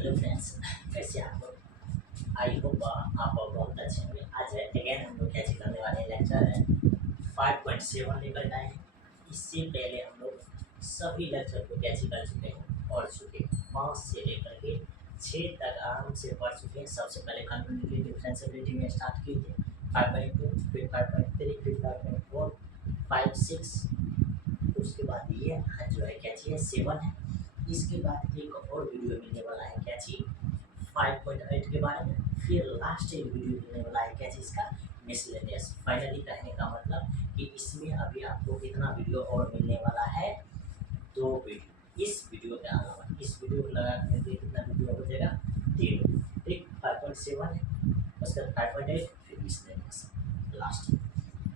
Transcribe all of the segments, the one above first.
Hello friends, कैसे आप लोग? आई होप आप लोग बहुत अच्छे होंगे। आज अगेन हम लोग क्या चीज़ करने वाले हैं, लेक्चर है 5.7 लेकर के आए हैं। इससे पहले हम लोग सभी लेक्चर को क्या चीज़ कर चुके हैं, पढ़ चुके हैं। 5 से लेकर के 6 तक आराम से पढ़ चुके हैं। सबसे पहले कंटिन्यूटी डिफरेंशिएबिलिटी में स्टार्ट किए थे 5.2, फिर 5.3, फिर 5.4, 5, 6। उसके बाद ये जो है क्या चीज़ है 7 है। इसके बाद एक और वीडियो मिलने वाला है क्या चीज़ 5.8 के बारे में। फिर लास्ट एक वीडियो मिलने वाला है क्या चीज़ का मिसलेनियस। फाइनली कहने का मतलब कि इसमें अभी आपको कितना वीडियो और मिलने वाला है, 2 वीडियो। इस वीडियो के अलावा इस वीडियो को लगा करके कितना वीडियो हो जाएगा, 3। ठीक, 5.7 है, उसके बाद 5.8, फिर मिसलेनियस लास्ट।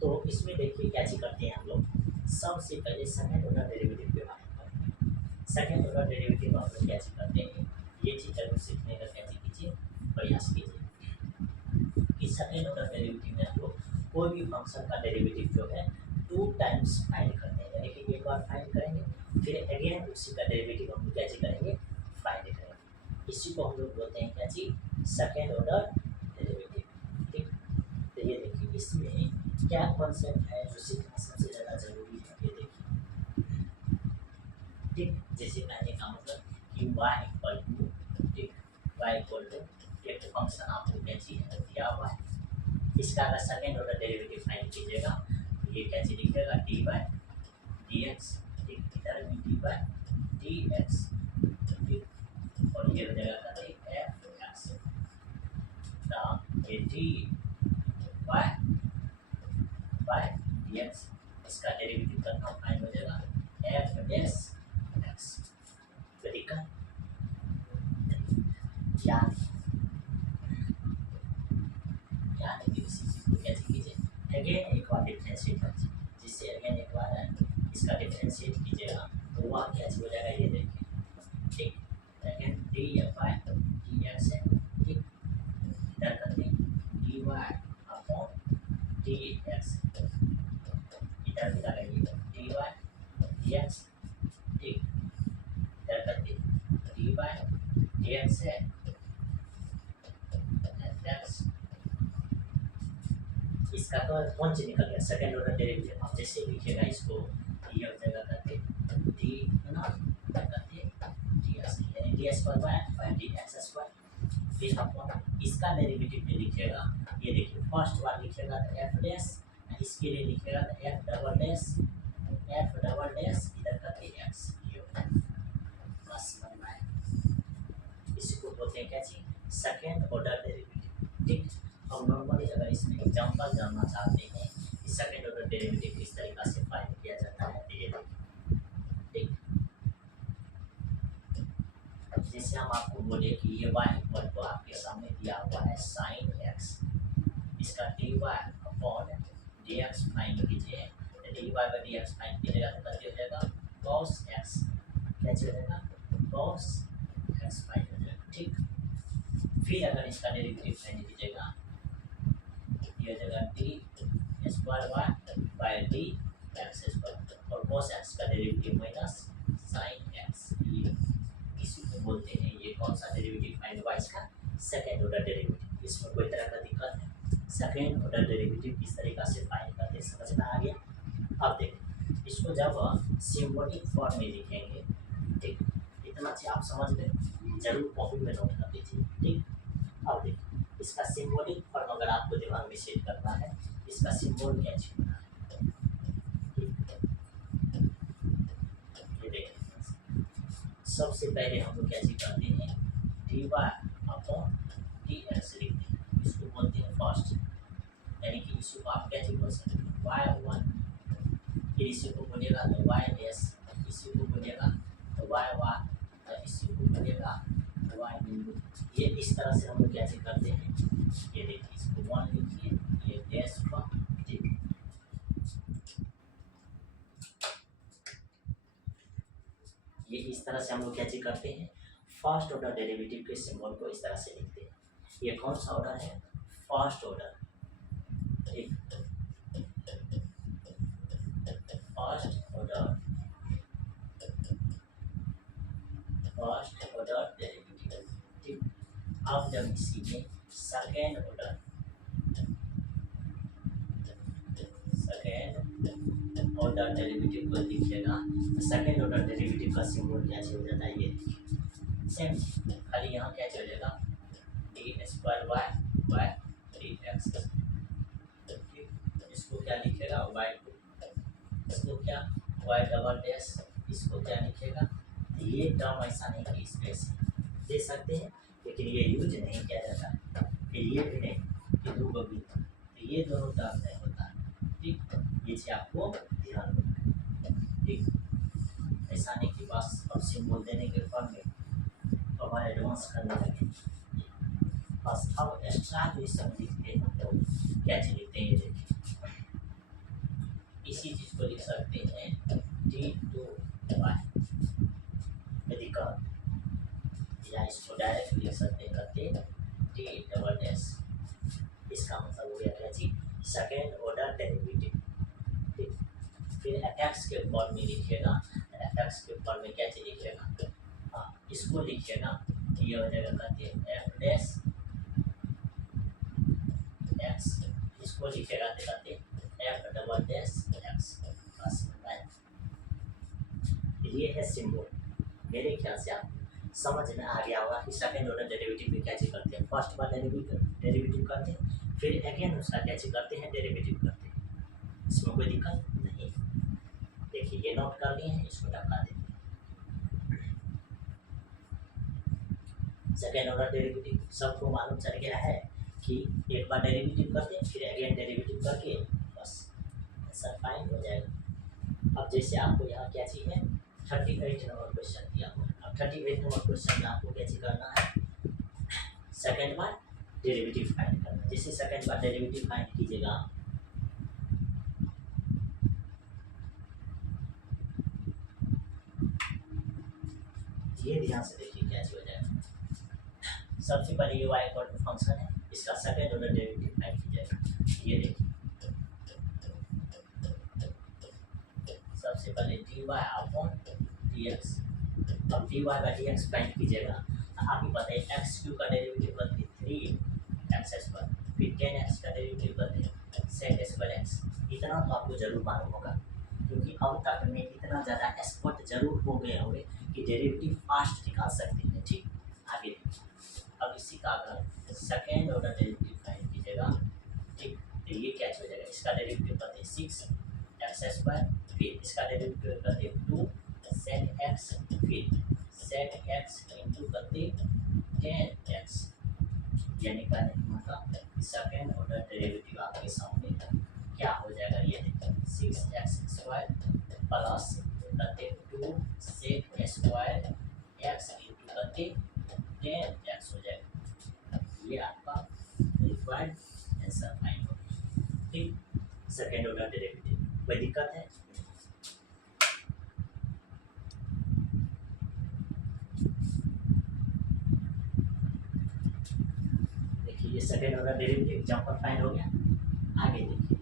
तो इसमें देखिए क्या चीज़ करते हैं हम लोग। सबसे पहले सेकंड ऑर्डर डेरिवेटिव के बारे में पढ़ते हैं। सेकंड ऑर्डर डेरिवेटिव हम लोग क्या चीज़ करते हैं, ये चीज़ जरूर सीखने का क्या चीज़ कीजिए, प्रयास कीजिए कि सेकंड ऑर्डर डेरिवेटिव में हम लोग कोई भी फंक्शन का डेरिवेटिव जो है 2 टाइम्स फाइंड करते हैं। यानी कि एक बार फाइंड करेंगे, फिर अगेन उसी का डेरिवेटिव हम लोग क्या चीज़ करेंगे, फाइंड करेंगे। इसी को हम लोग बोलते हैं क्या चीज़, सेकंड ऑर्डर डेरिवेटिव। ठीक, तो ये देखिए इसमें क्या कॉन्सेप्ट है जो सीखना सबसे ज़्यादा ज़रूरी है, ये देखिए। ठीक, जैसे कहने का मतलब कि y इक्वल टू, ठीक, y इक्वल टू एक फंक्शन आपको क्या चीज़ है दिया हुआ है। इसका अगर सेकेंड ऑर्डर डेरिवेटिव फाइंड कीजिएगा तो ये क्या चीज़ लिखिएगा, डी बाई डी एक्स। ठीक, इधर भी डी बाई डी एक्स। ठीक, और ये हो जाएगा कहते एफ एक्स। ये d by by d x, इसका डेरिवेटिव करना फाइंड हो जाएगा एफ डैश एक्स। तो दिक्कत क्या क्या है कि इसी चीज़ को कैसे कीजिए, अगेन एक बार डिफ्रेंशिएट कीजिए। जिससे अगेन एक बार इसका डिफ्रेंशिएट कीजिएगा तो वह क्या हो जाएगा, ये देखिए। ठीक, again d f by d x है। ठीक, इधर करते d Y upon D x, इधर भी लगाइए डी वाई डी एक्स। ठीक, इधर करते डी वाई डी एक्स है एक्स। इसका तो कौन सी निकल गया, सेकंड ऑर्डर डेरिवेटिव। आप जैसे लिखिएगा इसको, ये हो जाएगा करते डी है ना, करते डी एक्स यानी D square by d x square. फिर आप इसका डेरिवेटिव में लिखिएगा, ये देखिए फर्स्ट बार लिखिएगा तो एफ डैश, इसके लिए लिखिएगा तो F double dash, F double dash इधर करते एक्स। ये हो जाएगा बस बनना है। इसको बोलते हैं क्या चीज, सेकंड ऑर्डर डेरिवेटिव। ठीक, हम नॉर्मली अगर इसमें एग्जांपल जानना चाहते हैं कि सेकंड ऑर्डर डेरिवेटिव किस तरीका से फाइंड किया जाता है, तो ये देखिए। ठीक, जैसे हम आपको बोले कि ये y इक्वल टू आपके सामने दिया हुआ है साइन एक्स, इसका D Y upon D X find कीजिए। D Y by D X find कीजिएगा तो कैसे हो जाएगा, कॉस एक्स। कैसे हो जाएगा, कॉस एक्स फाइंड हो जाएगा। ठीक, फिर अगर इसका डेरिवेटिव फाइंड कीजिएगा, ये हो जाएगा d square y by D x square, और कॉस एक्स का डेरिवेटिव माइनस साइन एक्स। ये इसी को बोलते हैं, ये कौन सा डेरिवेटिव फाइंड हुआ, इसका सेकंड ऑर्डर डेरिवेटिव। इसमें कोई तरह का दिक्कत है, सेकंड ऑर्डर डेरिवेटिव किस तरीका से फाइंड करते हैं समझ में आ गया। अब देखिए इसको जब सिंबॉलिक फॉर्म में लिखेंगे, ठीक, इतना चीज आप समझ गए, जरूर कॉपी में नोट कर लीजिए। ठीक, अब देखिए इसका सिंबॉलिक फॉर्म अगर आपको दिमाग में सेट करना है, इसका सिंबल क्या होना है। ये देखिए सबसे पहले हम लोग क्या चीज करते हैं, d Y upon D x लिखते हैं, इसको बोलते हैं फर्स्ट। यानी कि इसी को आप क्या चीज बोल सकते हैं, वाई वन। फिर इसी को बोलिएगा तो वाई एस, इसी को बोलिएगा तो वाई वाई, और इसी को बोलिएगा तो वाई बिंदु। ये इस तरह से हम लोग क्या चीज करते हैं, ये देखिए इसको वन लिखिए, ये डैश का। ठीक, ये इस तरह से हम लोग क्या चीज करते हैं, फर्स्ट ऑर्डर डेरिवेटिव के सिंबल को इस तरह से लिखते हैं। ये कौन सा ऑर्डर है, फर्स्ट ऑर्डर। ठीक, first order, first order derivative. ठीक। अब जब इसी में सेकेंड ऑर्डर डेरिवेटिव को लिखिएगा तो सेकेंड ऑर्डर डेरिवेटिव का सिंबल क्या हो जाता है, ये सेम, खाली यहाँ क्या हो जाएगा d square y bye 3x। इसको क्या लिखेगा वाई टू, इसको क्या वाई डबल डैश, इसको क्या लिखेगा, ये टर्म ऐसा नहीं कि स्पेस दे सकते हैं लेकिन ये यूज नहीं किया जाता, फिर ये भी नहीं कि दो भी, तो ये दोनों टर्म नहीं होता। ठीक, ये चीज आपको ध्यान रखना। ठीक, ऐसा नहीं कि बस अब सिंबल देने के फॉर्म में तो हमारे एडवांस करने लगे, बस अब एक्स्ट्रा जो सब लिखते हैं तो क्या चीज लिखते हैं, ये देखिए इसी चीज को लिख सकते हैं डी टू वाई यदि कर, या इसको डायरेक्ट लिख सकते हैं करते डी डबल डैश, इसका मतलब हो गया क्या चीज सेकेंड ऑर्डर डेरिवेटिव। ठीक, फिर एफ के फॉर्म में लिखिएगा, एफ के फॉर्म में क्या चीज लिखिएगा, हाँ इसको लिखिएगा, ये हो जाएगा कहते हैं एफ डैश एक्स, इसको लिखेगा तो कहते एफ डबल डैश एक्स, बस ये है सिंबल। मेरे ख्याल से आप समझ में आ गया होगा कि सेकेंड ऑर्डर डेरिवेटिव में क्या चीज करते हैं, फर्स्ट बार डेरिवेटिव करते हैं, फिर अगेन उसका क्या चीज करते हैं, डेरिवेटिव करते हैं, इसमें कोई दिक्कत नहीं। देखिए ये नोट कर लिए हैं, इसको टपका देते हैं। सेकेंड ऑर्डर डेरिवेटिव सबको मालूम चल गया है कि एक बार डेरिवेटिव करते हैं फिर अगेन डेरिवेटिव करके बस आंसर फाइंड हो जाएगा। अब जैसे आपको यहाँ क्या चीज है 38 नंबर क्वेश्चन दिया हुआ है, अब 38 नंबर क्वेश्चन में आपको क्या चीज करना है, सेकेंड बार डेरिवेटिव फाइंड करना है। जैसे सेकेंड बार डेरिवेटिव फाइंड कीजिएगा, ये ध्यान से देखिए क्या चीज हो जाएगा। सबसे पहले ये वाई इक्वल टू फंक्शन है, इसका सेकेंड ऑर्डर डेरिवेटिव फाइंड कीजिएगा। ये देखिए सबसे पहले dy अपॉन dx, अब dy बाई dx फाइंड कीजिएगा। आप ही बताइए एक्स क्यू का डेरिवेटिव करते हैं 3x स्क्वायर, फिर 10x का डेरिवेटिव करते हैं sec स्क्वायर x। इतना तो आपको जरूर मालूम होगा क्योंकि अब तक में इतना ज़्यादा एक्सपर्ट जरूर हो गए होंगे कि डेरिवेटिव फास्ट निकाल सकते हैं। ठीक, आगे देखिए, अब इसी का अगर सेकेंड ऑर्डर डेरिवेटिव फाइंड कीजिएगा, ठीक, तो ये क्या हो जाएगा, इसका डेरिवेटिव करते हैं 6x स्क्वायर, फिर इसका डेरिवेटिव करते हैं 2 sec x, फिर sec x इंटू करते 10x, यानी का मतलब सेकेंड ऑर्डर डेरिवेटिव आपके सामने क्या हो जाएगा, ये देखिए 6x स्क्वायर प्लस करते 2 sec स्क्वायर x इंटू करते 10x हो जाएगा। ये आपका रिक्वायर्ड आंसर फाइंड होगा। ठीक, सेकेंड ऑर्डर डेरिवेटिव कोई दिक्कत है, देखिए ये second order derivative example find हो गया। आगे देखिए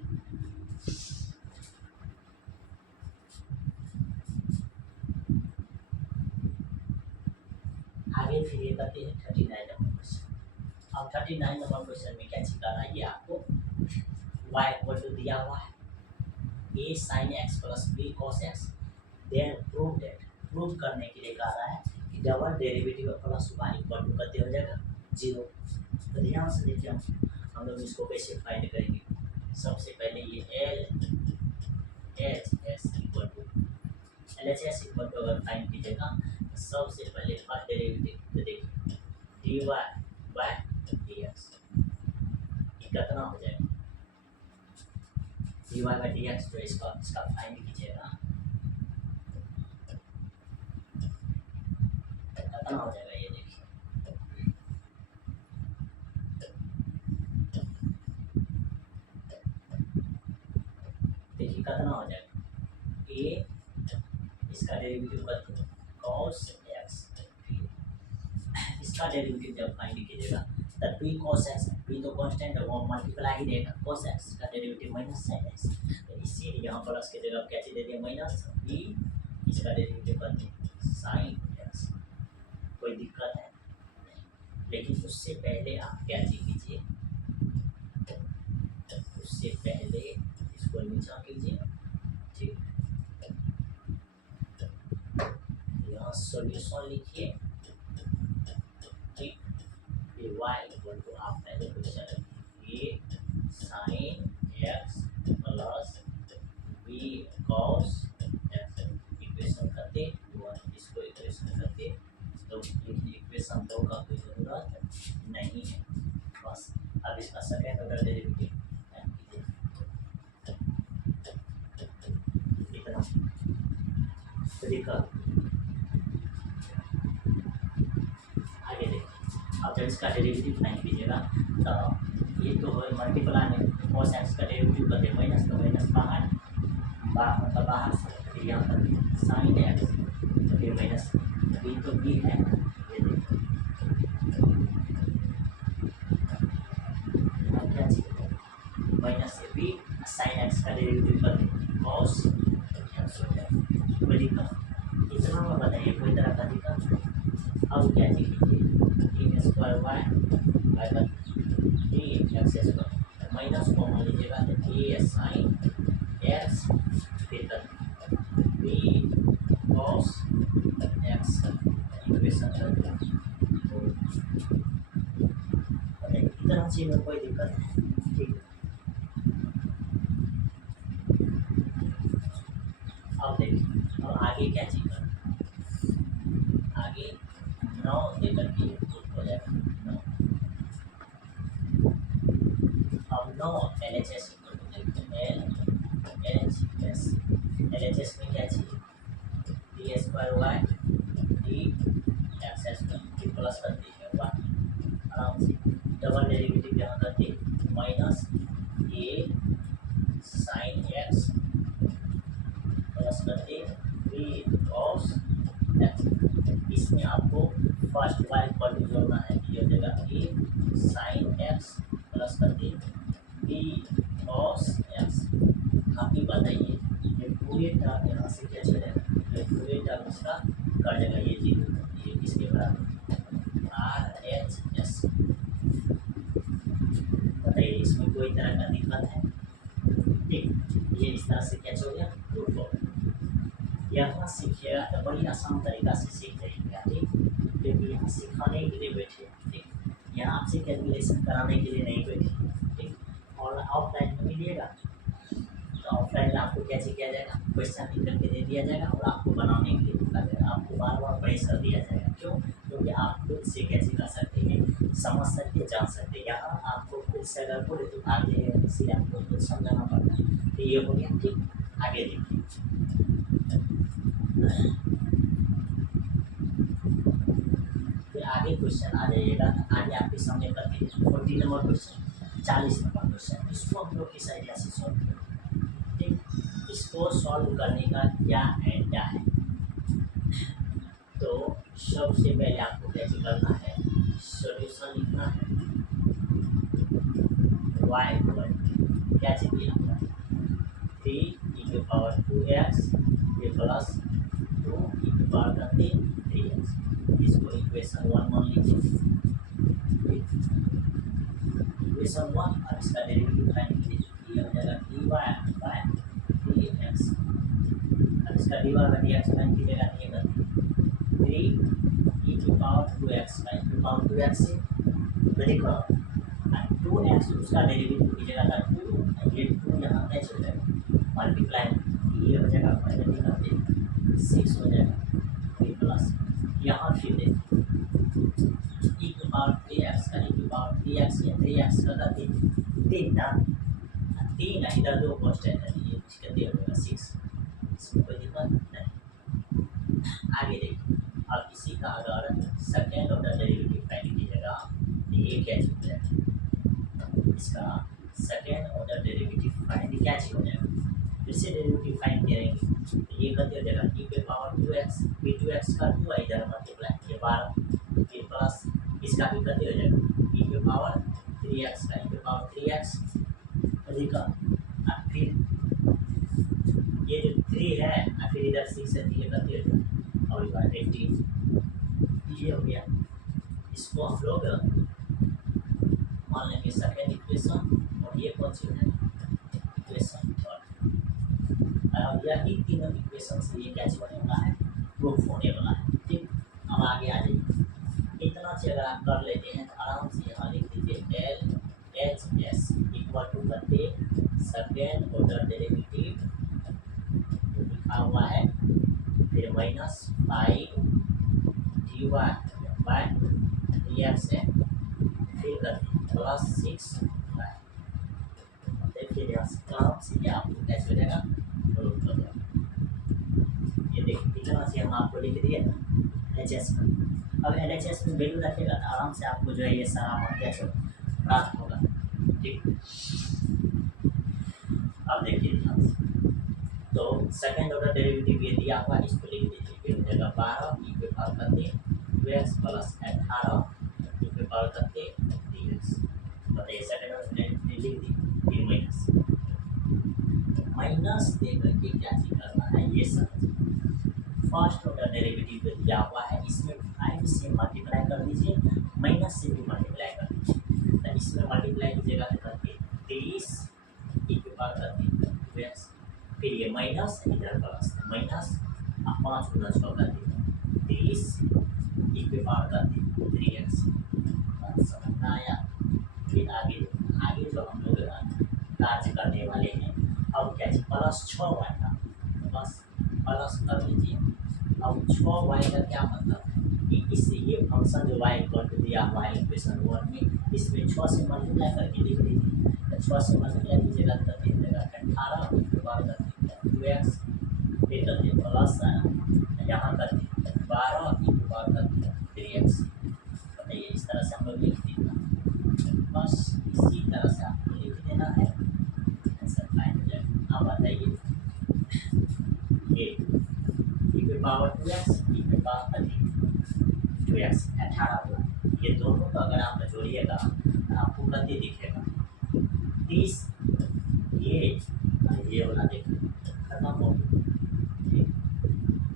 आगे फिर ये करते हैं 39 नंबर क्वेश्चन। अब 39 नंबर क्वेश्चन में क्या चीज है, ये आपको y इक्वल टू दिया हुआ है a sin x plus b cos x, then prove that, prove करने के लिए कह रहा है कि double derivative plus y equal to करते हो जाएगा 0। तो ध्यान से देखिए हम लोग इसको कैसे फाइंड करेंगे। सबसे पहले ये एच एस इक्वल टू अगर फाइंड कीजिएगा तो सबसे पहले फर्स्ट डेरिवेटिव तो देखिए d y by d x, ये कितना हो जाएगा, d Y by D x, तो इसका फाइंड कीजिएगा कितना हो जाएगा, ये देखिए कितना हो जाएगा, ए इसका डेरिवेटिव करते हैं cos x, इसका डेरिवेटिव जब फाइंड कीजिएगा तब b cos x, b तो कांस्टेंट है वो मल्टीप्लाई ही देगा, cos x का डेरिवेटिव माइनस sin x, तो इसीलिए यहाँ प्लस के जगह क्या चीज दे दिया माइनस, b इसका डेरिवेटिव करते हैं sin x। कोई दिक्कत है नहीं, लेकिन उससे पहले आप क्या कीजिए, उससे पहले इसको नीचा कीजिए, ठीक। यहाँ सॉल्यूशन लिखिए, ठीक। ये y इक्वल टू आप पहले क्वेश्चन ये sine x plus b cos x equation करते इसको इक्वेशन करते, तो इक्वेशन 2 का कोई ज़रूरत नहीं है। बस अब इसका सेकेंड ऑर्डर डेरिवेटिव इतना तरीका। आगे देखिए, अब जब इसका डेरिवेटिव फाइंड कीजिएगा तो ये तो मल्टीप्लाई में cos x का डेरिवेटिव करते हैं माइनस, तो माइनस बाहर मतलब बाहर से यहाँ पर साइन एक्स, तो फिर माइनस बी, तो बी है ये देखिए, अब क्या चाहिए माइनस से बी साइन एक्स का डेरिवेटिव करते हैं cos x हो जाए, कोई दिक्कत इतना में बताइए, कोई तरह का दिक्कत। अब क्या चाहिए square y by d x square minus common लीजिएगा तो ए साइन एक्स फिर बी कॉस एक्स इक्वेशन इतना चीज में कोई दिक्कत नहीं, ठीक। अब देखिए, अब आगे क्या चीज करना, आगे 9 देकर के हो जाएगा 9। अब 9 LHS LHS में क्या चाहिए d square y d x square plus कर दीजिए वाई, आराम से डबल डेरिवेटिव यहाँ करते minus a sine x plus करते बी कॉस एक्स। इसमें आपको फर्स्ट वाई पर जोड़ना है, ये हो जाएगा ए साइन एक्स प्लस करते बी कॉस एक्स। आप ही बताइए ये पूरे टर्म यहाँ से क्या चलेगा, ये पूरे टर्म इसका कर देगा ये चीज, ये किसके बराबर आर एच एस। बताइए इसमें कोई तरह का दिक्कत है, ठीक। ये इस तरह से क्या हो गया रूट हो, यहाँ सीखिएगा तो बड़ी आसान तरीका से सीख जाइएगा, ठीक। लेकिन यहाँ सिखाने के लिए बैठे, ठीक, यहाँ आपसे कैलकुलेशन कराने के लिए नहीं बैठे, ठीक। और ऑफलाइन में मिलिएगा तो ऑफलाइन में आपको क्या किया जाएगा, क्वेश्चन लिख करके दे दिया जाएगा और आपको बनाने के लिए बोला जाएगा, आपको बार बार प्रेशर दिया जाएगा। क्यों? क्योंकि आप खुद से कैसे कर सकते हैं, समझ सकते, जान सकते हैं। यहाँ आपको खुद से अगर बोले तो आगे इसलिए आपको खुद समझाना पड़ता है। तो ये हो गया, ठीक। आगे देखिए, फिर आगे क्वेश्चन आ जाइएगा, आगे आपके सामने करते हैं 40 नंबर क्वेश्चन, 40 नंबर क्वेश्चन। इसको हम लोग किस आइडिया से सॉल्व करें, ठीक। इसको सॉल्व करने का क्या आइडिया है, तो सबसे पहले आपको क्या करना है, सॉल्यूशन लिखना है। y इक्वल क्या चाहिए आपका 3e⁻²x ये प्लस 2e⁻³ इसको इक्वेशन 1 मान लीजिए, इक्वेशन 1। अब इसका डेरिवेटिव फाइंड कीजिए, ये हो जाएगा dy बाय dx। अब इसका dy बाय dx फाइंड कीजिएगा, ये करते 3e⁻²x बाय e⁻²x से देखो 2x उसका डेरिवेटिव कीजिएगा तो 2 ये 2 यहाँ कैच हो जाएगा, मल्टीप्लाई ये हो जाएगा फाइनली करते 6 हो जाएगा, फिर प्लस यहाँ फिर देखिए e⁻3x का e⁻3x या 3x का करते 3 ना 3 इधर 2 कांस्टेंट है, ये कितने हो जाएगा 6, इसमें कोई दिक्कत नहीं। आगे देखिए, अब इसी का अगर सेकेंड ऑर्डर डेरिवेटिव फाइंड कीजिएगा तो ये क्या चीज है, इसका सेकेंड ऑर्डर डेरिवेटिव फाइंड क्या चीज हो जाएगा, फिर से डेरिवेटिव फाइंड करेंगे तो ये करते हो जाएगा e⁻2x b2x का 2 इधर मल्टीप्लाई ये 12 फिर प्लस इसका भी करते हो जाएगा e⁻3x का e⁻3x अधिका, फिर ये जो 3 है फिर इधर 6 है, ये करते हो जाएगा और 18 ये हो गया। इसको इसको हम लोग मान लेंगे सेकेंड इक्वेशन और ये कौन सी है इक्वेशन थर्ड। अब यही तीनों इक्वेशन से ये क्या होने वाला है प्रूफ होने वाला है। ठीक, अब आगे आ जाइए। इतना चीज अगर आप कर लेते हैं तो आराम से यहाँ लिख दीजिए डेल एच एस इक्वल टू करते सेकेंड ऑर्डर डेरिवेटिव जो लिखा हुआ है फिर माइनस 5 dy बाय dx है फिर करते प्लस 6 देखिए आराम से ये आपको कैसे हो जाएगा प्रूफ कर दो। ये देखिए इतना से हम आपको लिख दिए ना एच एस में। अब एल एच एस में वैल्यू रखेगा तो आराम से आपको जो है ये सारा मान कैसे प्राप्त होगा। ठीक, अब देखिए ध्यान से तो सेकंड ऑर्डर डेरिवेटिव ये दिया हुआ इसको लिख दीजिए फिर हो जाएगा 12 ई पे पावर करते 2x प्लस 18 ई पे पावर करते dx। बताइए सेकंड ऑर्डर डेरिवेटिव लिख दी फिर माइनस दे करके क्या चीज करना है ये समझ। फर्स्ट ऑर्डर डेरिवेटिव जो दिया हुआ है इसमें 5 से मल्टीप्लाई कर दीजिए माइनस से भी मल्टीप्लाई कर दीजिए तो इसमें मल्टीप्लाई कीजिएगा तो करके 23 ई पे पावर करते 2x फिर ये माइनस इधर प्लस माइनस 5 गुना 6 कर दी 30 ई पे पावर कर दी 3x। समझ में आया। फिर आगे आगे जो हम लोग कार्य करने वाले हैं अब क्या चीज प्लस 6y का बस प्लस कर लीजिए। अब 6y का क्या मतलब है कि इससे ये फंक्शन जो y इक्वल टू दिया हुआ है इक्वेशन 1 में इसमें 6 से मल्टीप्लाई करके लिख दीजिए तो 6 से मल्टीप्लाई कीजिएगा तो दे देगा 18 ई पे पावर कर 2x फिर करते प्लस यहाँ करते 12 ई पे पावर करते 3x। बताइए इस तरह से हम लोग लिख देना बस इसी तरह से आपको लिख देना है आंसर फाइंड हो जाएगा। अब बताइए ये ई पे पावर 2x ई पे पावर करते 2x 18 होगा ये दोनों को अगर आप जोड़िएगा तो आपको गति दिखेगा 30 ये वाला देखिए खत्म हो गया।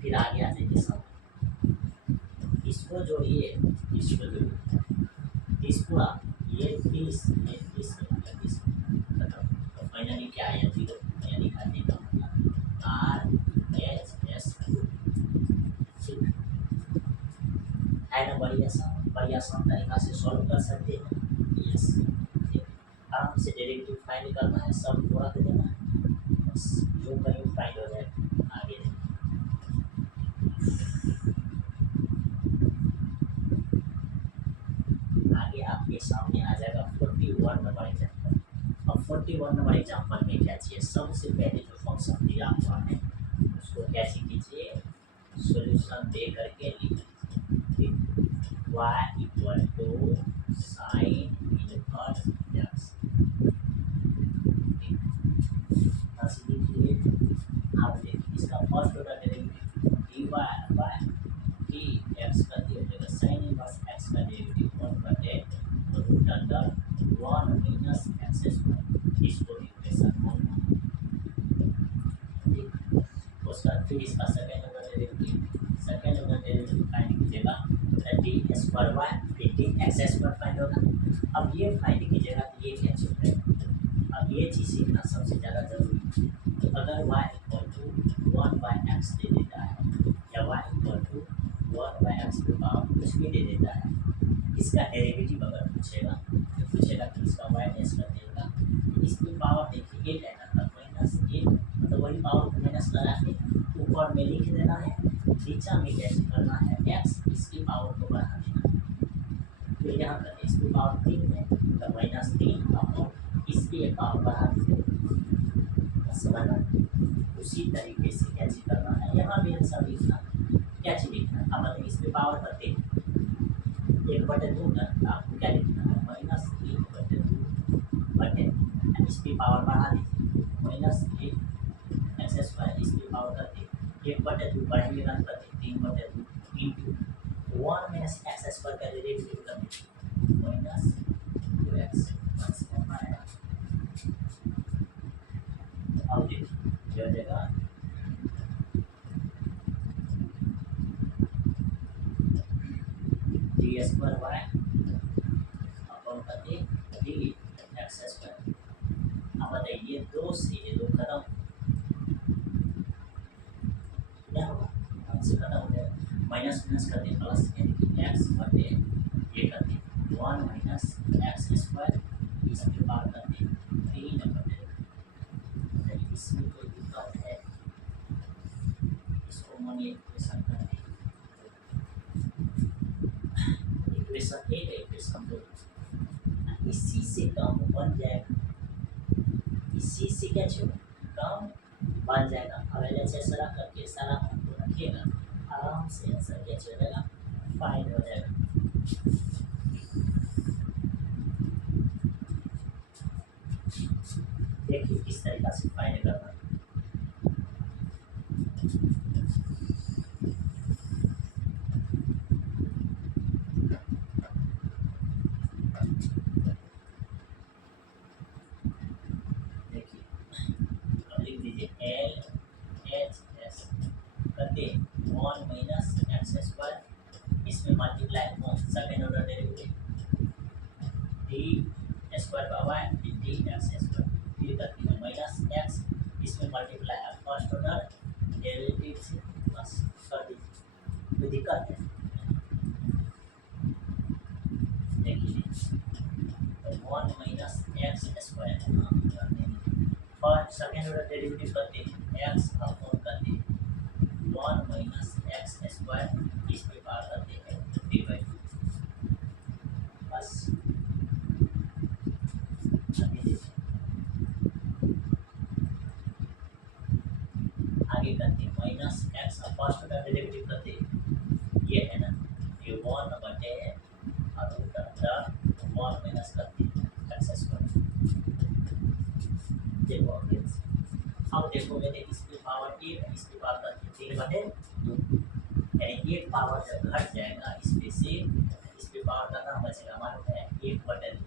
फिर आगे आ जाइए सब इसको जोड़िए इसको जोड़िए 30 पूरा ये 30 ये 30 खत्म तो फाइनली क्या आया 0 यानी खाने का मतलब आर एच एस है ना। बढ़िया आसान तरीका से सॉल्व कर सकते हैं। यस आराम से डेरिवेटिव फाइंड करना है सब पूरा कर देना है बस जो कहीं फाइंड हो जाए आगे आगे आपके सामने आ जाएगा 41 नंबर एग्जाम्पल। अब 41 नंबर एग्जाम्पल में क्या चाहिए सबसे पहले जो फंक्शन दिया हुआ है उसको कैसे कीजिए सॉल्यूशन दे करके लिख लीजिए y equal to sine inverse x आप देखिए इसका first order derivative dy by dx का दिया जाएगा साइन इनवर्स x का डेरिवेटिव 1 बटे root under 1 minus x square इसको इक्वेशन 1 उसका फिर इसका सेकंड ऑर्डर डेरिवेटिव फाइंड कीजिएगा डी स्क्वायर वाई फिर डी एक्स स्क्वायर फाइंड होगा। अब ये फाइंड कीजिएगा तो ये क्या चीज़ है अब ये चीज़ सीखना सबसे ज़्यादा जरूरी है। तो अगर y equal to 1 by X दे देता है या y equal to 1 by X के पावर कुछ भी दे देता है इसका डेरिवेटिव अगर पूछेगा तो पूछेगा कि इसका y एस कर देगा इसकी पावर देखिए 8 है ना तब माइनस 8 मतलब वही पावर को माइनस लगा के ऊपर में लिख देना है नीचा में कैसे करना है x इसकी पावर को बढ़ा देना है फिर यहाँ पर इसकी पावर 3 है तो माइनस 3 और इसकी पावर बढ़ा देना समझना। उसी तरीके से क्या चीज करना है यहाँ भी आंसर लिखना क्या चीज लिखना है। अब बताइए इसकी पावर करते 1/2 का आपको क्या लिखना है माइनस 1/2 बटे इसकी पावर बढ़ा दीजिए माइनस 1 एक्स स्क्वायर इसकी पावर करते 1/2 बढ़ाइएगा करते 3/2 इंटू 1 माइनस एक्स स्क्वायर का डेरिवेटिव कर दीजिए माइनस 2x अब देखिए हो जाएगा डी स्क्वायर बाय करते डी एक्स स्क्वायर। अब बताइए दो से ये दो खत्म, क्या होगा, हमसे खत्म हो जाएगा, माइनस माइनस करते प्लस, यानी कि एक्स बटे ये करते वन माइनस एक्स स्क्वायर, इसके बाद करते तीन बटे, इसमें कोई दिक्कत है, इसको मानिए इक्वेशन करते, इक्वेशन एक है इक्वेशन दो, इसी से कम बन जाएगा, इसी से क्या छोड़ा कम बन जाएगा। अब ऐसे सारा करके सारा हमको रखिएगा, आराम से आंसर क्या हो जाएगा, फाइंड हो जाएगा। देखिए किस तरीका से फाइंड करना, देखिए अब लिख दीजिए एल एच एस करते वन माइनस एक्स स्क्वायर, इसमें मल्टीप्लाई कौन second order derivative D square by d x square, फिर करते हैं माइनस एक्स, इसमें मल्टीप्लाई फर्स्ट ऑर्डर डेरिवेटिव से बस कर दीजिए, कोई दिक्कत है, देखिए one minus x square first second order derivative करते हैं एक्स अपॉन करते हैं वन माइनस एक्स स्क्वायर, इसमें पार करते हैं डिवाइड, बस अभी देखिए आगे करते हैं minus x first order derivative करते हैं, ये है ना, ये वन बटे और उधर वन माइनस करते हैं एक्स स्क्वायर, देखो अब देखो मैंने इसकी पावर एक, इसकी पावर करते तीन बटे दो, यानी एक पावर जब घट जाएगा इसमें से, इसकी पावर का नाम बचेगा मालूम है एक बटे दो,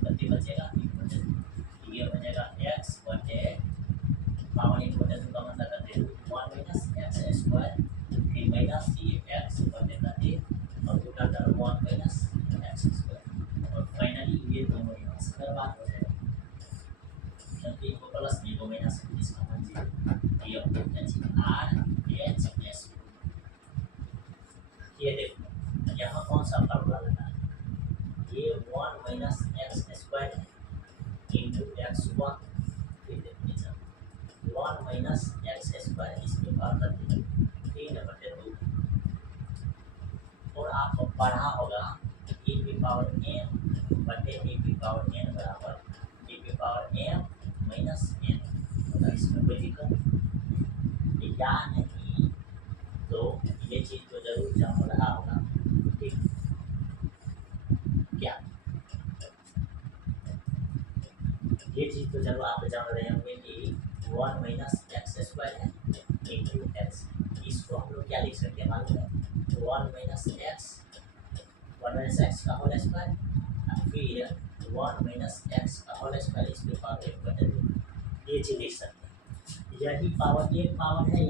कितनी बचेगा एक बटे दो, ये बचेगा एक्स बटे पावर एक बटे दो का मतलब करते वन माइनस एक्स स्क्वायर, फिर माइनस ये एक्स बटे करते और उधर वन माइनस एक्स स्क्वायर, और फाइनली ये दोनों यहाँ से बर्बाद हो जाएगा, क्योंकि इनको प्लस नहीं को माइनस इसका मान जी ये आर एच एस, ये देखो यहाँ कौन सा फार्मूला लगा है, ये one minus x square into x one, फिर देखिए वन माइनस एक्स स्क्वायर, इसके बाद करते तीन बटे दो, और आपको पढ़ा होगा ए की पावर एम बटे ए की पावर एन बराबर ए की पावर एम माइनस एन, तो इसमें कोई दिक्कत या नहीं, तो ये चीज़ तो जरूर जान रहा होगा, ठीक क्या, ये चीज़ तो जरूर आप जान रहे होंगे कि वन माइनस एक्स स्क्वायर है इंटू एक्स, इसको हम लोग क्या लिख सकते हैं मालूम है, वन माइनस एक्स का होल स्क्वायर, फिर वन माइनस एक्स का होल स्क्वायर, इसके पावर एक बटे दो, ये चीज़ लिख सकते हैं, यही पावर एक पावर है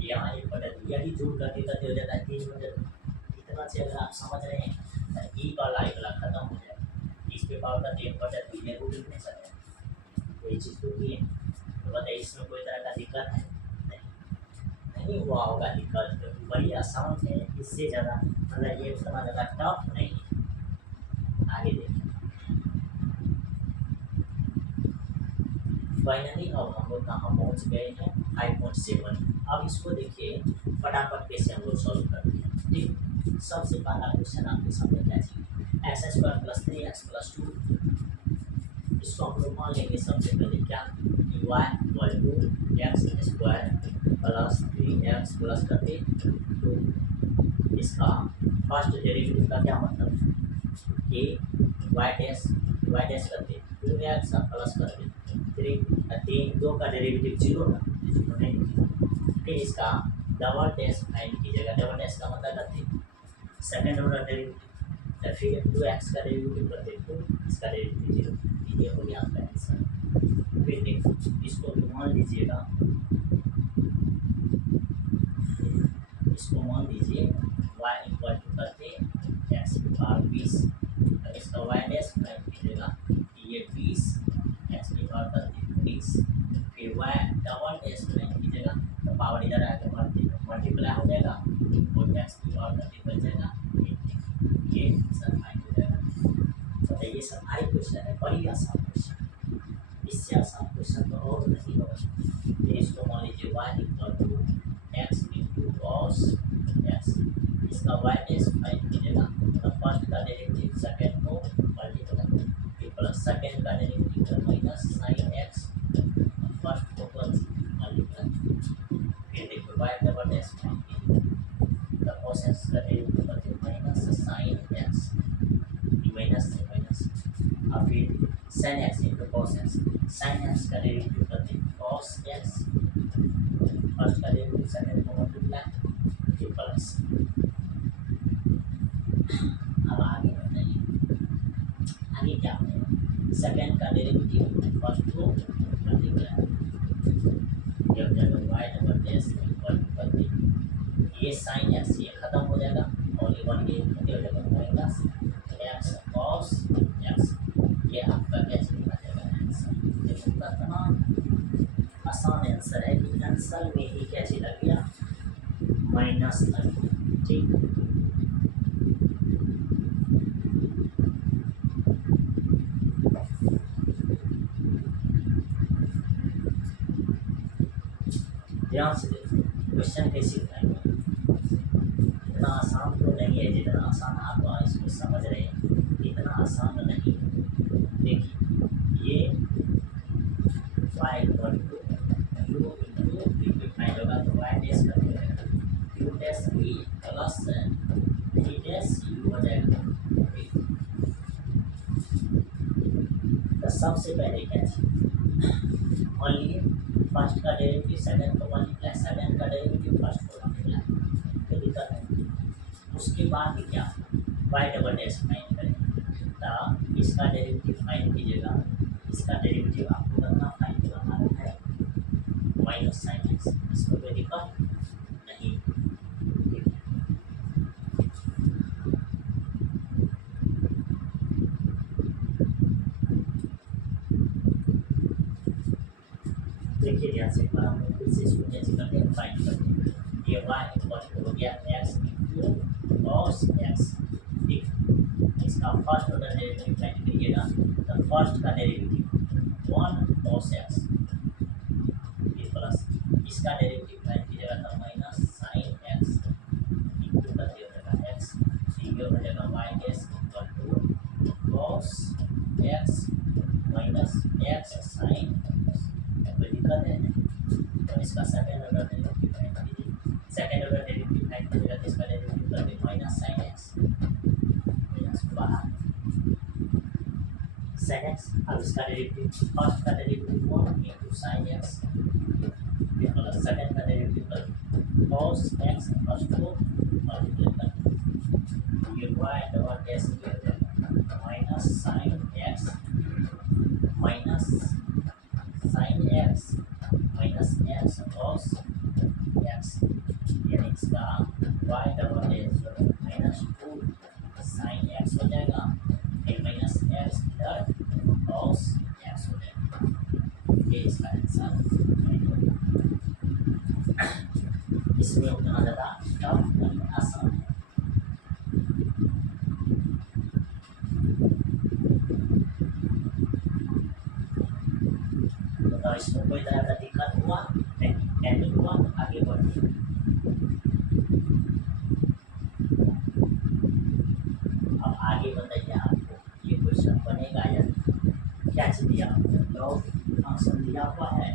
यहाँ एक बटे दो, यही जोड़ करके करते हो जाता है तीन बटे दो, इतना से अगर आप समझ रहे हैं तो ई वाला एक लाख खत्म हो जाएगा, इसके पावर का तीन बटे दो, ये रूट नहीं सकते, कोई चीज़ तो भी है, तो बताइए इसमें कोई तरह का दिक्कत है नहीं हुआ होगा दिक्कत, क्योंकि बड़ी आसान है, इससे ज़्यादा मतलब ये उतना ज़्यादा टफ नहीं है। आगे देखिए फाइनली अब हम लोग कहाँ पहुँच गए हैं 5.7, अब इसको देखिए फटाफट कैसे हम लोग सॉल्व करते हैं, ठीक। सबसे पहला क्वेश्चन आपके सामने क्या चाहिए, x square plus 3x plus 2, इसको हम लोग मान लेंगे सबसे पहले क्या, y equal to x square plus 3x plus करके 2, इसका फर्स्ट डेरिवेटिव का क्या मतलब कि वाई डैश करके 2x प्लस करके 3 2 का डेरिवेटिव जीरो ना, फिर इसका डबल डैश फाइंड कीजिएगा, डबल डैश का मतलब करते सेकेंड ऑर्डर डेरिवेटिव, तो फिर 2x का डेरिवेटिव करते 2, इसका डेरिवेटिव जीरो, ये हो गया आपका आंसर। फिर देखो इसको मान लीजिएगा, इसको मान लीजिए y इक्वल टू करते x की पावर 20, एक्स, फिर वाई डबल डैश में कीजिएगा तो पावर इधर आके मल्टीप्लाई हो जाएगा और एक्स की पावर का बच जाएगा, ये सर फाइन हो जाएगा। तो ये सब हाई क्वेश्चन है, बड़ी आसान क्वेश्चन, इससे आसान क्वेश्चन तो और नहीं होगा। इसको मान लीजिए y equal to x into cos x, इसका वाई डैश फाइन कीजिएगा तो फर्स्ट का डेरिवेटिव सेकेंड को मल्टीप्लाई फिर प्लस सेकेंड का डेरिवेटिव का माइनस साइन एक्स फर्स्ट को प्लस मल्टीप्लाई, फिर देखो वाई डबल डैश फाइन कीजिए तो कॉस एक्स का डेरिवेटिव का माइनस साइन एक्स माइनस से माइनस, और फिर sine x into cos x, sine x का डेरिवेटिव करते हैं कॉस एक्स फर्स्ट का डेरिवेटिव सेकंड को मल्टीप्लाई फिर प्लस। अब आगे बताइए आगे क्या होगा, सेकंड का डेरिवेटिव फर्स्ट को मल्टीप्लाई, ये हो जाएगा y double dash equal to करते ये साइन एक्स ये खत्म हो जाएगा और ये वन के हो जाएगा माइनस एक्स कॉस एक्स, ये आपका कैसे निकल जाएगा आंसर। देखो कितना आसान आंसर है कि आंसर में ही कैसे लग गया माइनस लग गया, ठीक। ध्यान से देखो क्वेश्चन कैसे बनाएंगे, इतना आसान तो नहीं है जितना आसान आप इसको समझ रहे हैं, इतना आसान नहीं। देखिए ये y equal to u into v find होगा तो y डैश कर देगा u dash v plus v dash u हो जाएगा। तो सबसे पहले क्या चीज मान लीजिए फर्स्ट का डेरिवेटिव सेकंड को मल्टीप्लाई, सेकंड का डेरिवेटिव फर्स्ट को मल्टीप्लाई, तो दिक्कत है। उसके बाद क्या वाई डबल डैश फाइंड करें तो इसका डेरिवेटिव फाइंड कीजिएगा, इसका डेरिवेटिव आपको करना फाइंड करना है माइनस साइन एक्स, इसमें कोई दिक्कत नहीं। देखिए ध्यान से एक बार हम फिर से इसको कैसे करते हैं फाइंड करते हैं, ये वाई इक्वल टू हो गया एक्स इंटू कॉस एक्स, ठीक। इसका फर्स्ट ऑर्डर डेरिवेटिव फाइंड करिएगा तो फर्स्ट का डेरिवेटिव 1 कॉस एक्स प्लस इसका डेरिवेटिव फाइंड कीजिएगा तो माइनस साइन एक्स इंटू का हो जाएगा एक्स, ये हो जाएगा y dash equal to cos x minus x sine, कोई दिक्कत है तो इसका सेकंड ऑर्डर डेरिवेटिव फाइंड कीजिए, सेकंड ऑर्डर डेरिवेटिव फाइंड कीजिएगा तो इसका डेरिवेटिव करके माइनस साइन एक्स बाहर साइन एक्स, अब इसका डेरिवेटिव फर्स्ट का derivative 1 into sine x plus second का डेरिवेटिव कर कॉस एक्स फर्स्ट को मल्टीप्लाई कर ये वाई डबल डैश हो जाएगा minus sine x minus sine x minus x cos x, यानी इसका y double dash minus 2 sine x हो जाएगा फिर माइनस एक्स इधर कॉस एक्स हो जाएगा, ये इसका आंसर। इसमें उतना ज़्यादा टफ नहीं आसान है। तो इसमें कोई तरह का दिक्कत हुआ नहीं हुआ तो आगे बढ़िए। अब आगे बताइए आपको ये क्वेश्चन बनेगा या क्या चीज़ दिया लॉग फंक्शन दिया हुआ है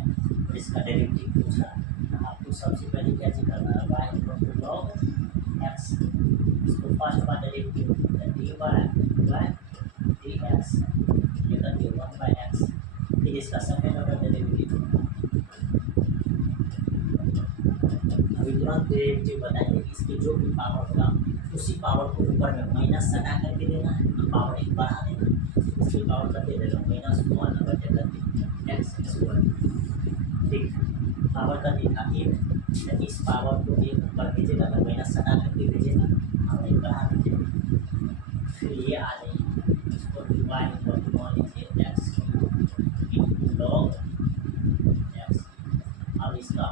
और इसका डेरिवेटिव पूछा, आपको सबसे पहले क्या चीज़ करना है y equal to log x, इसको फर्स्ट का derivative d by d x ये करके 1 बाय एक्स, फिर इसका सेकंड ऑर्डर डेरिवेटिव, अभी तुरंत डेरिवेटिव बताएंगे कि इसकी जो भी पावर होगा उसी पावर को ऊपर में माइनस सटा करके देना है, पावर एक बढ़ा देना, इसकी पावर कर दे देगा -1 बटे एक्स स्क्वायर, ठीक। पावर का देखा एक, इस पावर को एक ऊपर भेजेगा तो माइनस सटा करके भेजेगा और एक बढ़ा दीजिएगा, फिर ये आ जाएगी इसको वाई इक्वल टू मान लीजिए एक्स इंटू लॉग का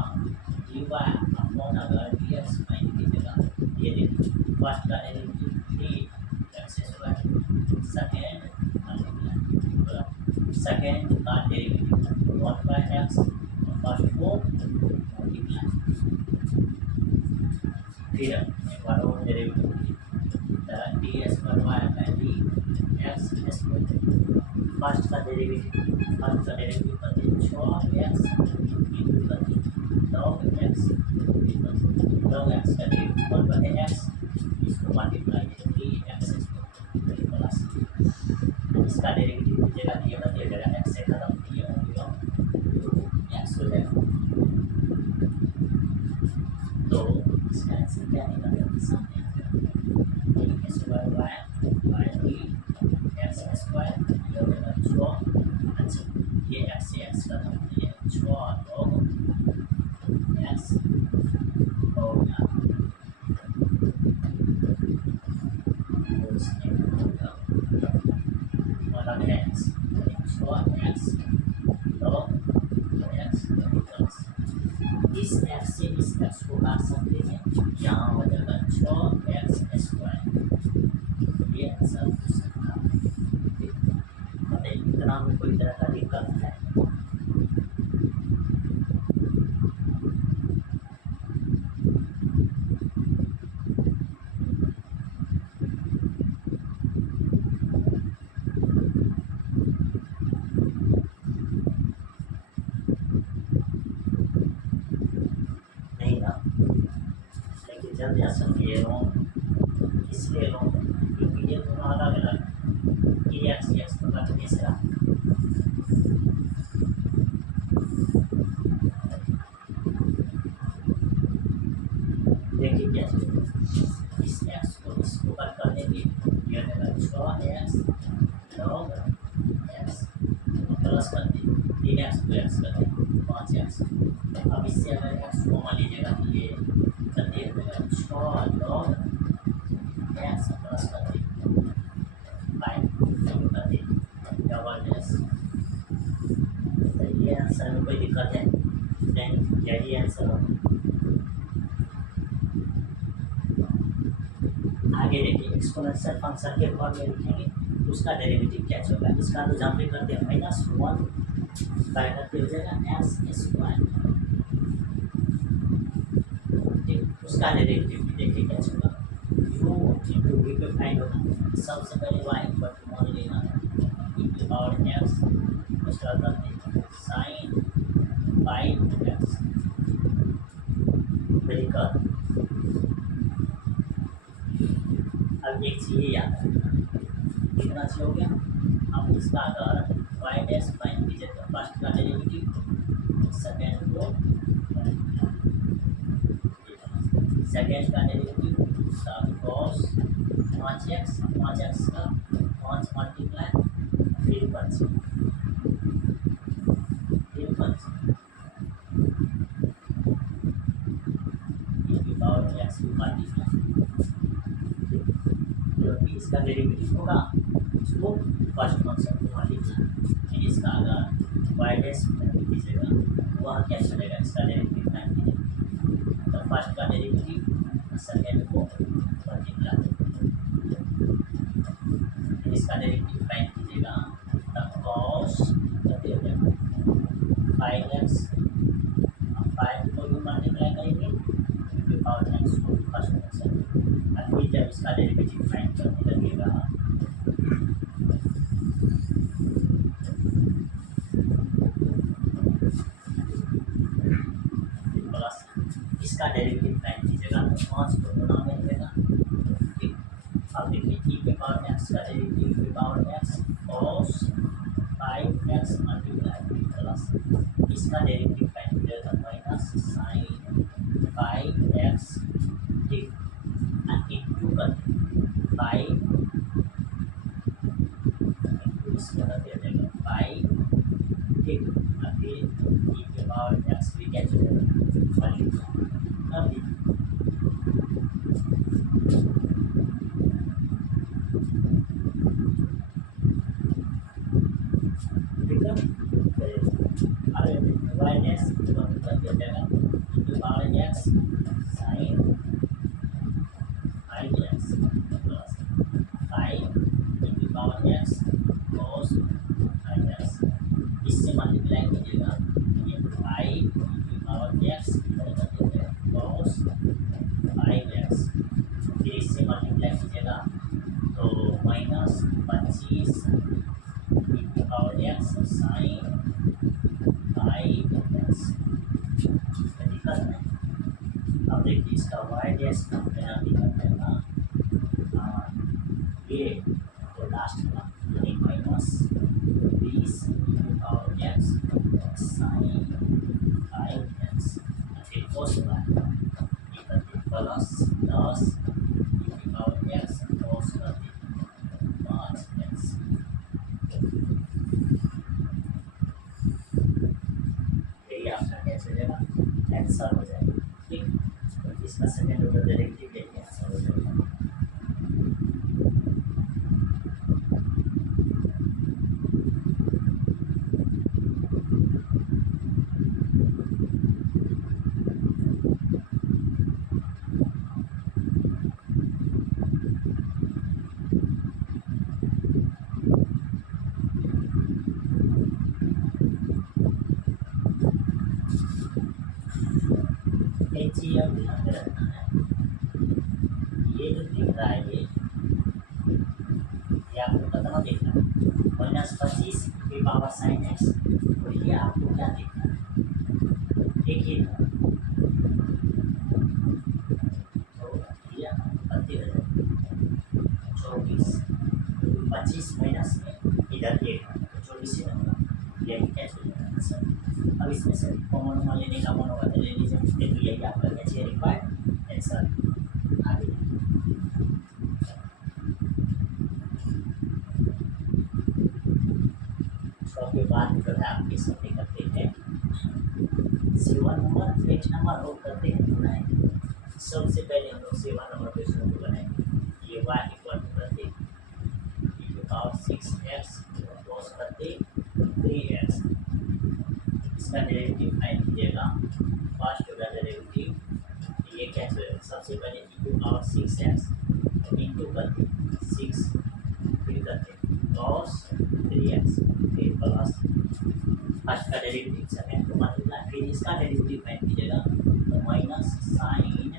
dy अपॉन अगर dx फाइंड कीजिएगा, ये देखिए फर्स्ट का डेरिवेटिव 3x², सेकेंड सेकेंड का डेरिवेटिव 1/x, फर्स्ट को मल्टीप्लाई, फिर एक बार और डेरिवेटिव d²y/dx², फर्स्ट का डेरिवेटिव करते 6x इंटू करते log x का डेरिवेटिव 1/x, इसको मल्टीप्लाई 3x प्लस इसका डेरिवेटिव कीजिएगा, दिया जाएगा x से खत्म, ये होगा 2x हो जाएगा। तो इसका आंसर क्या निकलेगा, सामने आ गया x² ये हो जाएगा 6। अच्छा ये x से x खत्म, ये 6 log x हो गया, log x 6x log x plus इस x से इस x को काट सकते हैं, यहाँ हो जाएगा 6x²। ये आंसर हो सकता है। बताइए इतना में कोई तरह का दिक्कत है? नहीं ना, लेकिन जल्द असल ये रॉन्ग, इसलिए रॉन्ग क्योंकि ये दोनों अलग अलग ये x पता तीसरा देखिए क्या इस x को इसको कट कर देंगे, ये रहेगा 6x log x प्लस कर देंगे 3x को x कर देंगे 5x। अब इससे अगर x कॉमन लीजिएगा तो ये कर दिएगा 6 log x प्लस कर देंगे 5 कर देंगे डबल डैश। तो ये आंसर में कोई दिक्कत है नहीं, यही आंसर होगा। आगे देखिए एक्सपोनेंशियल फंक्शन के फॉर्म में लिखेंगे, उसका डेरिवेटिव क्या होगा, इसका तो जहाँ पे करते हैं -1 बाय करते हो जाएगा x², ठीक, उसका डेरिवेटिव भी देखिए क्या होगा, u इंटू v पे फाइंड होगा। सबसे पहले y पर मान लेना और x उसका करते sin πx ब्रेकर। अब एक चीज़ ये याद रखना, कितना चीज हो गया। अब इसका अगर y डैश फाइंड कीजिए तो फर्स्ट का डेरिवेटिव, सेकेंड को सेकेंड का डेरिवेटिव cos 5x का 5 मल्टीप्लाई फिर 5 x मल्टीप्लाई, जो भी इसका डेरिवेटिव होगा उसको फर्स्ट फंक्शन को मल्टीप्लाई, इसका अगर y डैश कीजिएगा वह क्या चलेगा, इसका डेरिवेटिव फाइंड कीजिएगा तो फर्स्ट का डेरिवेटिव सेकेंड को मल्टीप्लाई, इसका डेरिवेटिव फाइंड कीजिएगा तो cos 5x 5 को भी मल्टीप्लाई करेंगे और x को फर्स्ट फंक्शन, और फिर जब इसका डेरिवेटिव फाइंड करने लगेगा प्लस इसका डेरिवेटिव फाइंड कीजिएगा तो 5 को गुना में मिलेगा। अब देखिए e के पावर x का डेरिवेटिव के power x cos 5x multiply plus इसका डेरिवेटिव फाइंड कीजिएगा माइनस sin 5x, ठीक, इंटू कर 5 इंटू इसका कर देगा 5, ठीक, और फिर e के पावर x भी क्या चलेगा मल्टीप्लाई कर दीजिए। ठीक है, अरे y डैश कर दिया जाएगा 25 e की पावर x साइन 5x। दिक्कत नहीं। अब देखिए इसका वाई डैश का यहाँ दिक्कत है ना, ये तो लास्ट का यानी माइनस 20 e की पावर x साइन 5x, फिर कोस का प्लस 10 e की पावर x कोस का 5x। यही आपका क्या चलेगा, आंसर हो जाएगा। ठीक, तो इसका सेकेंड ऑर्डर डेरिवेटिव लेके आंसर हो जाएगा। एक चीज आप ध्यान में रखना है, ये जो दिख रहा है ये आपको कितना दिख रहा है, -25 की पावर साइन एक्स, और ये आपको क्या दिख रहा है, एक ही था, तो ये आपको कितनी हो जाएगी 24, 25 माइनस में इधर एक तो 24 ही होगा, यही कैच हो जाएगा सर। अब इसमें से कॉमन मान लेने का मन होगा तो ले लीजिए, तो यही आपका कैच है रिक्वायर्ड आंसर। आगे के बाद जो है आपके सभी करते हैं सेवन नंबर 8 नंबर और करते हैं बनाएंगे। सबसे पहले हम लोग 7 नंबर क्वेश्चन को बनाएंगे। ये y इक्वल टू करते e पावर 6x क्रॉस करते 3x, इसका डेरिवेटिव फाइंड कीजिएगा। फर्स्ट ऑर्डर डेरिवेटिव ये कैसे होगा, सबसे पहले e पावर 6x इंटू करते 6, फिर करते cos 3x, फिर प्लस फर्स्ट का डेरिवेटिव सेकंड को मल्टीप्लाई, फिर इसका डेरिवेटिव फाइंड कीजिएगा तो माइनस साइन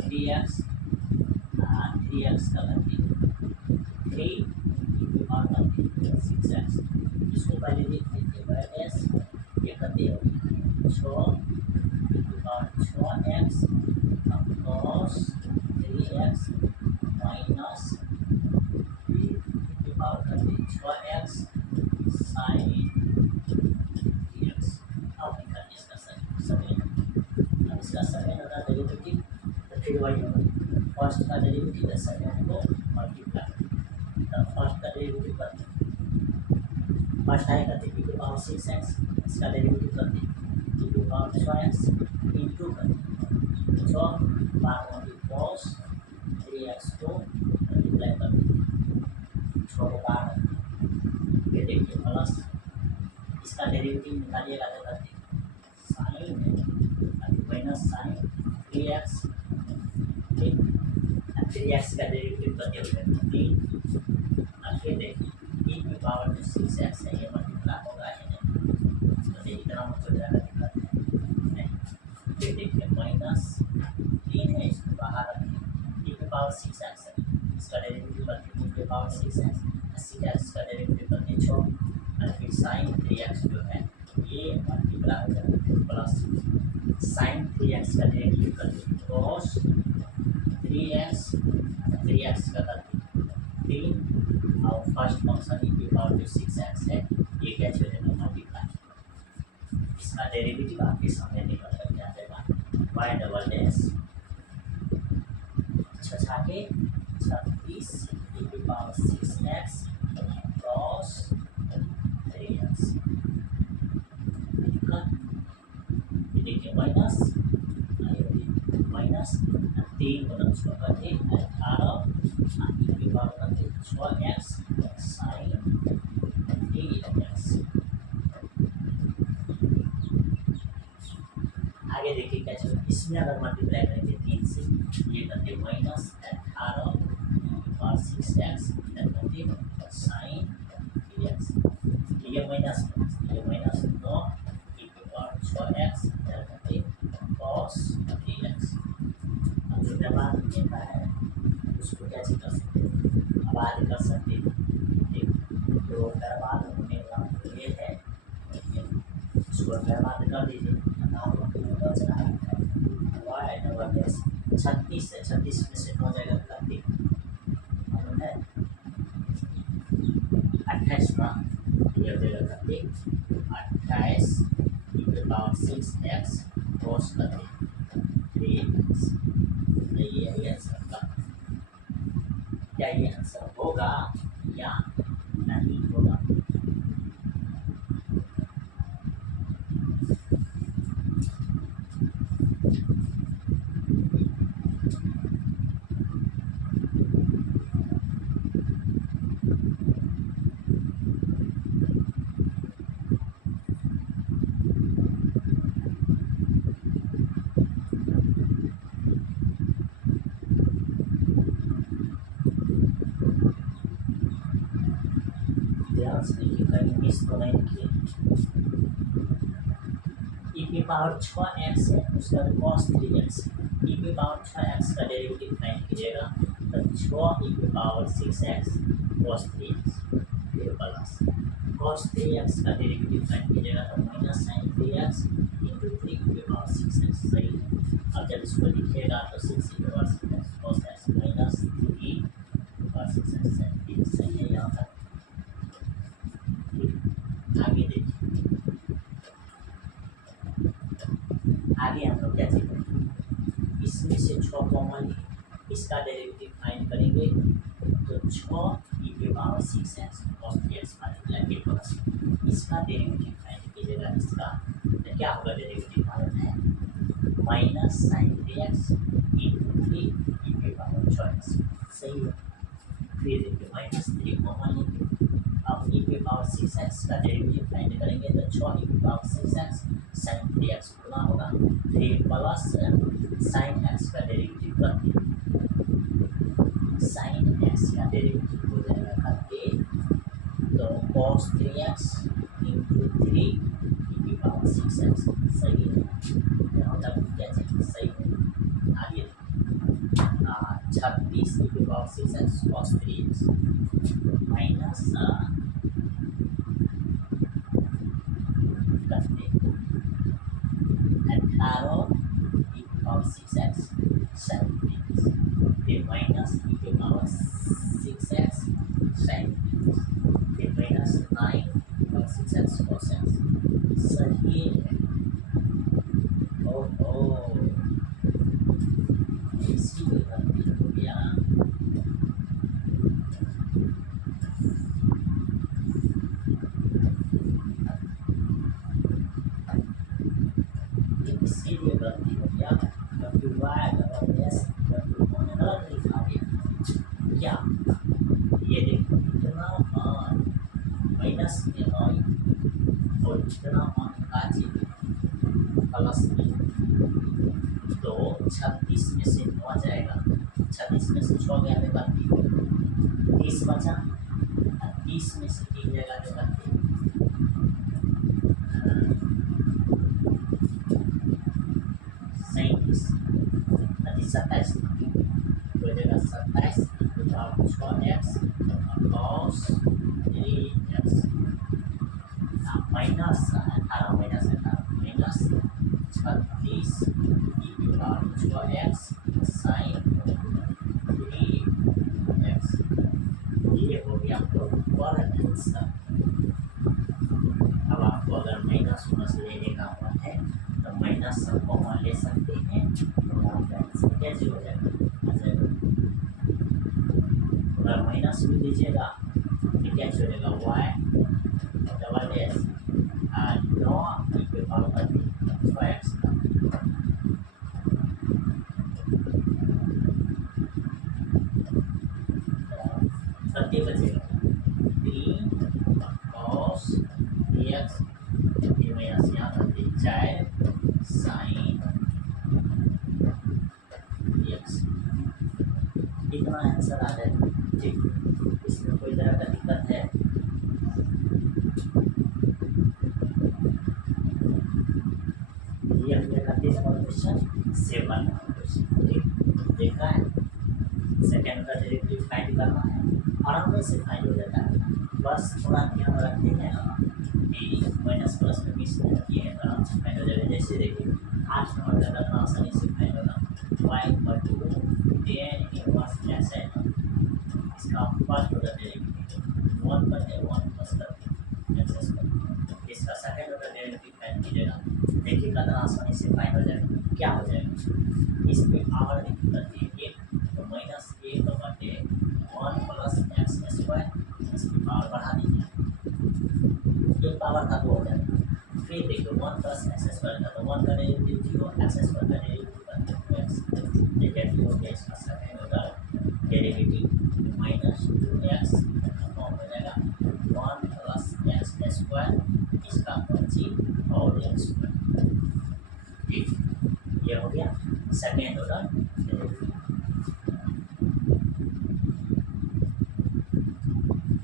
3x 3x का करते 3 और करते 6x, इसको पहले लिख लीजिए बाय एस, ये करते हो 6x cos 3x minus power करते 6x साइन 3x। अब निकालिए इसका सेकंड, अब इसका सेकंड होगा डेरिवेटिव, तो फिर वही होगा फर्स्ट का डेरिवेटिव है सेकंड को मल्टीप्लाई, तो फर्स्ट का डेरिवेटिव करते फर्स्ट है करते e टू पावर 6x, इसका डेरिवेटिव करते e to power 6x into करते 6 बार cos 3x को मल्टीप्लाई करते 6 के बाद ये देखिए प्लस, इसका डेरिवेटिव निकालिएगा तो करते sign minus sign 3x, 3x का डेरिवेटिव करते हुए 3, और फिर देखिए e की पावर जो 6x है ये मल्टीप्लाई होगा ही नहीं, तो ये इतना मत हो जाएगा, दिक्कत नहीं। फिर देखिए माइनस 3 है, इसको बाहर रखिए, e की पावर 6x है, इसका डेरिवेटिव करते e की पावर 6x, 6x का डेरिवेटिव करते 6, और फिर साइन 3x जो है ये मल्टीप्लाई हो जाएगा प्लस साइन 3x का डेरिवेटिव करते cos 3x, 3x का करते 3, और फर्स्ट फंक्शन e की पावर जो 6x है ये क्या चलेगा मल्टीप्लाई, इसका डेरिवेटिव आपके सामने निकल कर आ जाएगा y डबल डैश 36 e की पावर 6x cos 3x, देखिए माइनस माइनस 3 मतलब उसको करते 18 e की पावर करते 6x साइन 3x। आगे देखिए क्या चल, इसमें अगर मल्टीप्लाई करेंगे 3 से, ये करते माइनस 18 और 6x इधर करते साइन 3x, ये माइनस 9 e की पावर 6x इधर करते cos 3x। अब जो जवाब देता है उसको कैसे कर सकते हैं, बाद कर सकते हैं। ठीक, तो अगर बाद होने वाला ये है, इसको अगर बाद कर दीजिए बच रहा है वाई डबल डैश 36 है, 36 में से 9 जाएगा 31 है 28 ये हो जाएगा 31 28 पावर 6x cos 3x। ये है आंसर का। क्या ये आंसर होगा या नहीं होगा? ध्यान से देखिए, कहीं मिस तो नहीं किए। ई की पावर 6x है, उसका cos 3x। ई की पावर 6x का डेरिवेटिव फाइंड कीजिएगा तो 6 ई की पावर 6x cos 3x फिर प्लस cos 3x का डेरिवेटिव फाइंड कीजिएगा तो माइनस sin 3x इंटू 3 ई की पावर 6x। सही है। अब जब इसको लिखिएगा तो 6 ई की power 6x cos x minus 3 ई की पावर 6x sin 3x। सही है यहाँ तक। आगे देखिए, आगे हम लोग क्या करेंगे, इसमें से 6 कॉमन है, इसका डेरिवेटिव फाइंड करेंगे तो 6 ई की power 6x cos 3x multiply plus इसका डेरिवेटिव फाइंड कीजिएगा। इसका तो क्या होगा, डेरिवेटिव मालूम है माइनस sin 3x इंटू 3 ई की पावर 6x। सही है। फिर देखिए माइनस 3 कॉमन लेंगे, अब ई की पावर 6x का डेरिवेटिव फाइंड करेंगे तो 6 ई की पावर 6x sin 3x गुना होगा, फिर प्लस sin x का डेरिवेटिव करके sin x का डेरिवेटिव हो जाएगा करके तो cos 3x इंटू 3 ई की पावर 6x। सही है। यहाँ तक क्या चाहिए? सही है। आगे 36 ई की power 6x cos 3x minus करते 18 ई की पावर 6x sin 3x फिर माइनस ई की पावर 6x sin 3x फिर माइनस 9 ई की पावर 6x cos x। सही है। ओहो, इसीलिए गलती हो गया। इसीलिए गलती हो गया क्योंकि वाई डबल डैश गलत लिखा गया। क्या ये देखो, इतना मान माइनस में आई और इतना मान का चीज प्लस में, तो 36 में से 9 जाएगा, 36 में से 6 गया तो 30 बचा, 30 में से 3 जाएगा तो 27 हो जाएगा 27 6x cos 3x minus 18 minus 18 minus 36 ई की पावर 6x sin 3x। ये हो गया प्रॉपर आंसर। अब आपको अगर माइनस माइनस लेने का मन है तो माइनस सब कॉमन ले सकते हैं, तो आपका आंसर कैसे हो जाएगा? अगर माइनस भी लीजिएगा तो क्या चलेगा, वाई डबल डैश 9 ई की पावर 6x थर्टी बचेगा 3 cos 3x फिर माइनस यहाँ 4 sin 3x। इतना आंसर आ जाएगा। ठीक, इसमें कोई तरह का दिक्कत है? ये हमने कर दिया क्वेश्चन 7 क्वेश्चन। ठीक, देखा है सेकेंड का डेरिवेटिव फाइंड करना है आराम से फाइंड हो जाता है। बस थोड़ा ध्यान रखते हैं ना कि माइनस प्लस में मिक्स नहीं किए हैं, आराम से फाइंड हो जाएगा। जैसे देखिए 8 नंबर का करना आसानी से फाइंड होगा y equal to tan inverse x है ना, इसका फर्स्ट ऑर्डर डेरिवेटिव 1 करके 1 प्लस करके x स्क्वायर, इसका सेकंड ऑर्डर डेरिवेटिव फाइंड कीजिएगा। देखिए कितना आसानी से फाइंड हो जाएगा। क्या हो जाएगा, इस पे पावर लिख करके एक तो माइनस एक बटे 1 प्लस एक्स स्क्वायर, इसकी पावर बढ़ा दीजिए, एक पावर का 2 हो जाएगा। फिर देखिए 1 प्लस एक्स स्क्वायर का तो 1 का डेरिवेटिव 0, एक्स स्क्वायर का डेरिवेटिव एक्स, नेगेटिव हो गया, इसका second order derivative minus 2x form हो जाएगा 1 प्लस एक्स स्क्वायर, इसका पंची और एक्स स्क्वायर। ठीक, ये हो गया सेकेंड ऑर्डर डेरिवेटिव।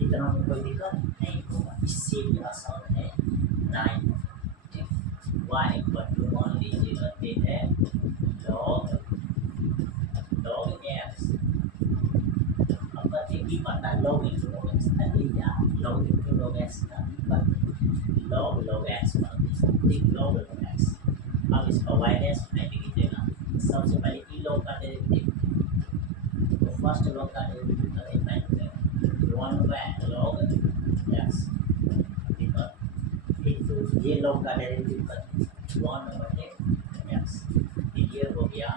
इतना में कोई दिक्कत नहीं होगा, इससे भी आसान है 9। ठीक, y इक्वल टू मान लीजिए करते हैं log x, अब करते की पता है log इंटू log x या log इंटू log x का log x ठीक log x। अब इसका y डैश फाइंड कीजिएगा। सबसे पहले ई log का डेरिवेटिव, तो फर्स्ट log का डेरिवेटिव करके फाइंड करेंगे 1 बाय log x, ठीक है। फिर ये log का डेरिवेटिव करते 1 बटे x, ये हो गया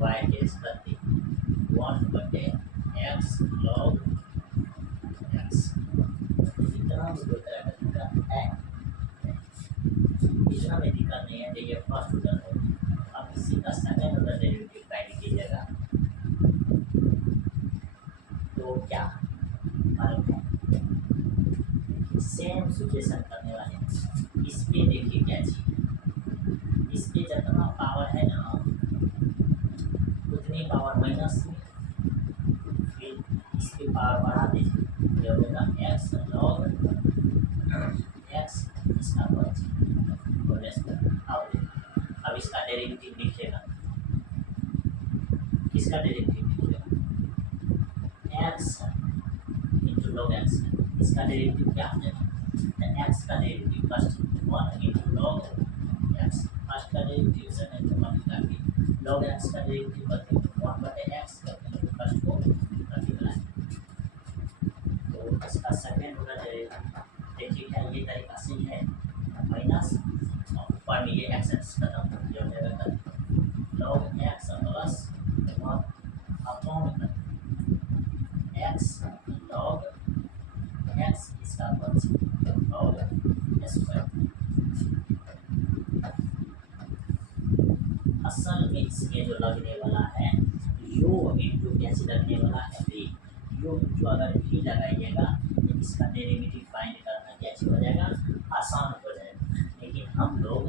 y डैश करते 1 बटे x log x। इतना भी कोई तरह का दिक्कत है, इतना में दिक्कत नहीं है। देखिए फर्स्ट ऑर्डर है, अब इसी का सेकंड ऑर्डर डेरिवेटिव फाइंड कीजिएगा तो क्या फर्क है, सेम सिचुएशन करने वाले। इस पे देखिए क्या चीज, इस पे जितना पावर है ना उतनी पावर माइनस में, फिर इसकी पावर बढ़ा दीजिए, ये हो जाएगा x log x, इसका अब इसका डेरिवेटिव लिखिएगा, किसका डेरिवेटिव लिखिएगा x इंटू log x, इसका डेरिवेटिव क्या हो जाएगा, x का derivative first 1 into log x, first का डेरिवेटिव सेकंड को मल्टीप्लाई किया, log x का डेरिवेटिव करते 1 बटे x करते हैं, फर्स्ट को मल्टीप्लाई, तो इसका सेकंड ऑर्डर डेरिवेटिव देखिए क्या ये तरीका सही है, माइनस ऊपर में ये एक्स खत्म हो जाएगा log x plus 1 upon x log x, इसका log स्क्वायर। असल में इसमें जो लगने वाला है u इंटू कैसे लगने वाला है v, u इंटू अगर v लगाइएगा तो इसका डेरिवेटिव फाइंड करना कैसे हो जाएगा, आसान हो जाएगा। लेकिन हम लोग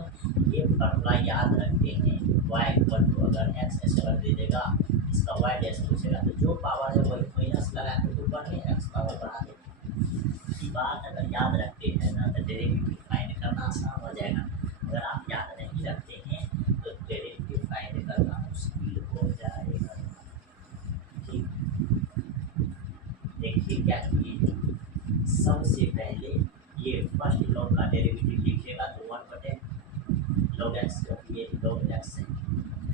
ये फॉर्मूला याद रखते हैं, y इक्वल टू अगर x स्क्वायर दे देगा, इसका y डैश पूछेगा तो जो पावर है वही माइनस लगा के ऊपर में x पावर बढ़ा देगा। ये बात अगर याद रखते हैं ना तो डेरिवेटिव फाइंड करना आसान हो जाएगा। अगर आप याद नहीं रखते हैं तो डेरिवेटिव फाइंड करना मुश्किल हो जाएगा। ठीक, देखिए क्या किए, सबसे पहले ये फर्स्ट लॉग का डेरिवेटिव लिखिएगा तो 1 बटे log x, ये log x है।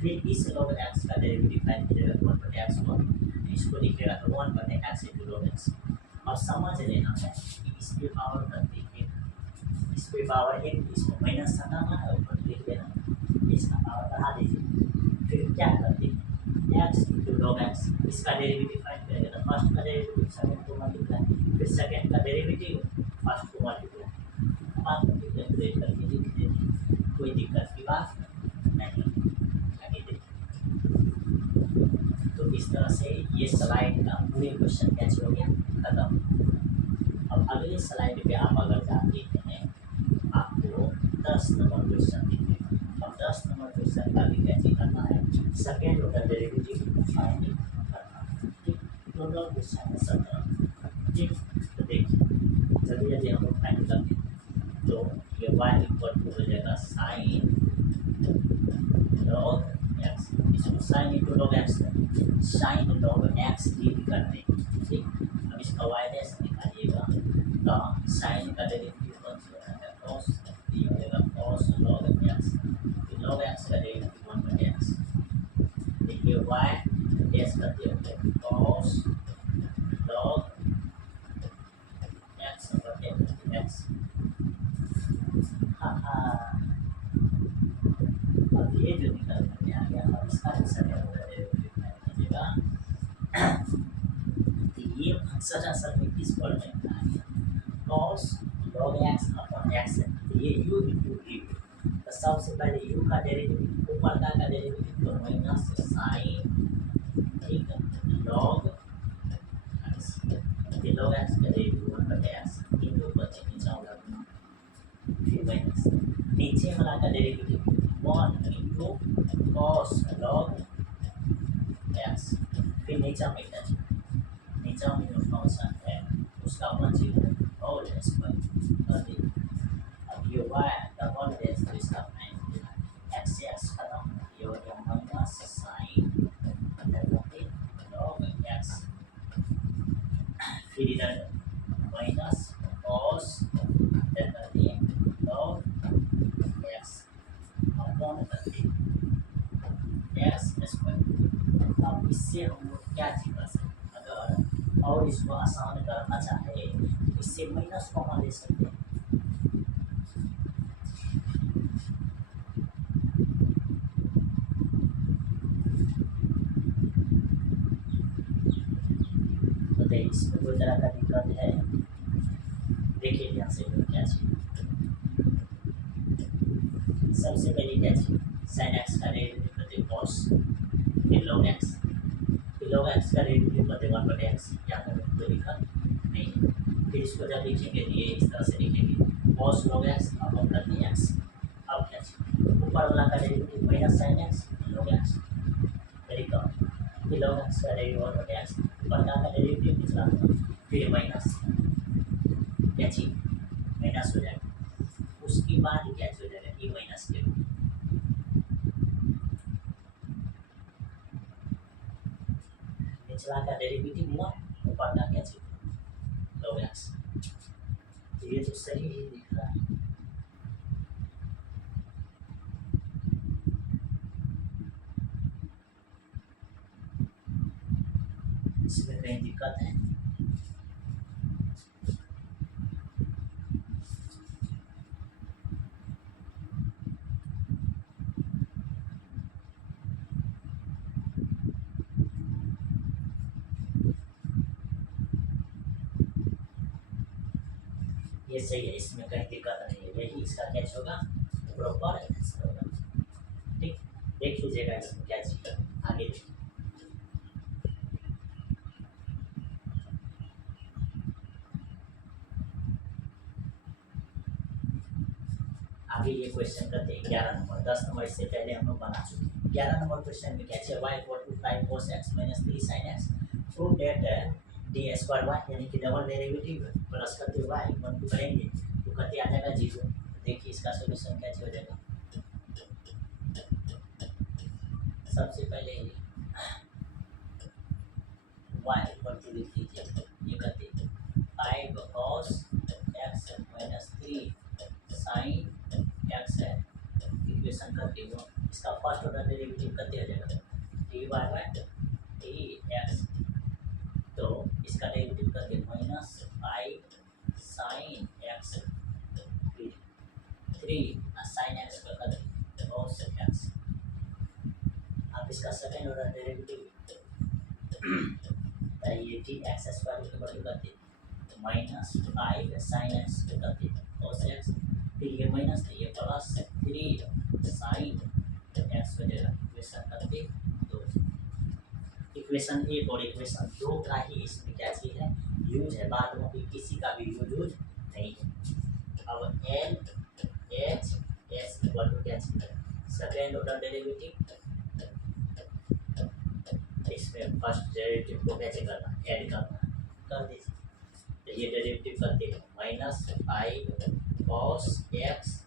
फिर इस log x का डेरिवेटिव फाइंड कीजिएगा 1 बटे x को, इसको लिखिएगा तो 1 बटे x इंटू log x। और समझ लेना है कि इस पे पावर करते हैं, इस पे पावर एक, इसको माइनस हटाना है, ऊपर लिख देना, इसका पावर बढ़ा दीजिए। फिर क्या करते हैं x इंटू log x, इसका डेरिवेटिव फाइंड करेंगे तो फर्स्ट का डेरिवेटिव सेकंड को मल्टीप्लाई, फिर सेकंड का डेरिवेटिव फर्स्ट को मल्टीप्लाई, बात को कैलकुलेट करके लिख देते, कोई दिक्कत की बात नहीं। आगे देखिए, तो इस तरह से ये स्लाइड का पूरे क्वेश्चन कैच हो गया, खत्म। अब अगले स्लाइड पे आप अगर जाते हैं आपको 10 नंबर क्वेश्चन दिखेगा। अब 10 नंबर क्वेश्चन का भी कैसे करना है, सेकेंड ऑर्डर डेरिवेटिव फाइंड करना है। ठीक, टोटल क्वेश्चन है 17। ठीक, तो देखिए जल्दी जल्दी हम लोग फाइंड करते हैं। तो ये y इक्वल टू हो जाएगा साइन log x, इसको sine into log x, sine log x d करते हैं। ठीक, इसका वाई डैश निकालिएगा तो साइन का डेरिवेटिव कौन सा होता है कॉस, ये हो जाएगा cos log x, log x का डेरिवेटिव 1/x, देखिए वाई डैश का डेरिवेटिव कॉस लॉग एक्स। हाँ हाँ, अब ये जो निकल करके आ गया, अब इसका सेकंड ऑर्डर डेरिवेटिव में कीजिएगा तो ये फंक्शन असल में किस फॉर्म में आ गया cos log x upon x है, तो ये u इंटू v, तो सबसे पहले u का डेरिवेटिव ऊपर का डेरिवेटिव तो माइनस साइन ठीक log x, ये log x का डेरिवेटिव 1/x इंटू बचे नीचे वाला फिर माइनस नीचे वाला का derivative 1 into cos log x, फिर नीचे माइनस नीचे में जो फंक्शन है उसका वन जीरो और स्क्वायर कर दी। अब ये y डबल डैश तो इसका एक्स से एक्स खत्म, ये हो गया माइनस साइन लॉग एक्स, फिर इधर माइनस कॉस कर दिए लॉग एक्स अपॉन कर दिए एक्स स्क्वायर। अब इससे हम लोग क्या चीज कर सकते हैं, अगर और इसको आसान करना चाहे इससे माइनस कॉमन ले सकते हैं, तो इसमें कोई तरह का दिक्कत है, देखिए ध्यान से क्या चीज, सबसे पहले क्या चीज साइन एक्स का डेरिवेटिव करते कॉस, फिर लॉग एक्स, फिर लॉग एक्स का डेरिवेटिव करते 1/x, यहाँ पर कोई दिक्कत नहीं है। फिर इसको जब लिखेंगे ये इस तरह से लिखेंगे कॉस लॉग एक्स अपॉन करते एक्स। अब क्या चीज ऊपर वाला का derivative minus sine x log x, फिर लॉग एक्स का डेरिवेटिव 1/x, ऊपर का डेरिवेटिव निचला फिर माइनस क्या चीज माइनस हो जाएगा, उसके बाद क्या हो जाएगा ये माइनस के निचला का डेरिवेटिव 1 ऊपर का क्या चीज log x, ये तो सही ही दिख रहा है। इसमें कहीं दिक्कत है, ये सही है, इसमें कहीं दिक्कत नहीं है, यही इसका कैच होगा प्रॉपर आंसर होगा। ठीक, देख लीजिएगा इसमें क्या चीज आगे देखिए। आगे ये क्वेश्चन करते हैं 11 नंबर, 10 नंबर इससे पहले हम लोग बना चुके हैं। 11 नंबर क्वेश्चन में क्या है y इक्वल टू 5 cos x minus 3 sin x, prove that d square y यानी कि डबल डेरिवेटिव प्लस करते y इक्वल टू करेंगे तो करते आ जाएगा 0। देखिए इसका सॉल्यूशन क्या हो जाएगा, सबसे पहले y इक्वल टू लिख लीजिए, ये करते 5 cos x minus 3 sin x है, इक्वेशन करते हो इसका फर्स्ट ऑर्डर डेरिवेटिव करते हो जाएगा d y by d x, तो इसका डेरिवेटिव करते minus 5 sine x 3 sine x का करते cos एक्स। अब इसका सेकंड ऑर्डर डेरिवेटिव ये डी एक्स स्क्वायर के बराबर करते माइनस 5 साइन एक्स का करते cos एक्स, फिर ये माइनस है ये प्लस 3 साइन एक्स हो जाएगा, इक्वेशन करते 2। इक्वेशन 1 और इक्वेशन 2 का ही इसमें क्या चीज है यूज है, बाद में भी किसी का भी यूज नहीं है। अब L H S equal to क्या चीज है सेकेंड ऑर्डर डेरिवेटिव, इसमें फर्स्ट डेरिवेटिव को कैसे करना ऐड करना कर दीजिए, तो ये डेरिवेटिव करते हैं माइनस 5 cos x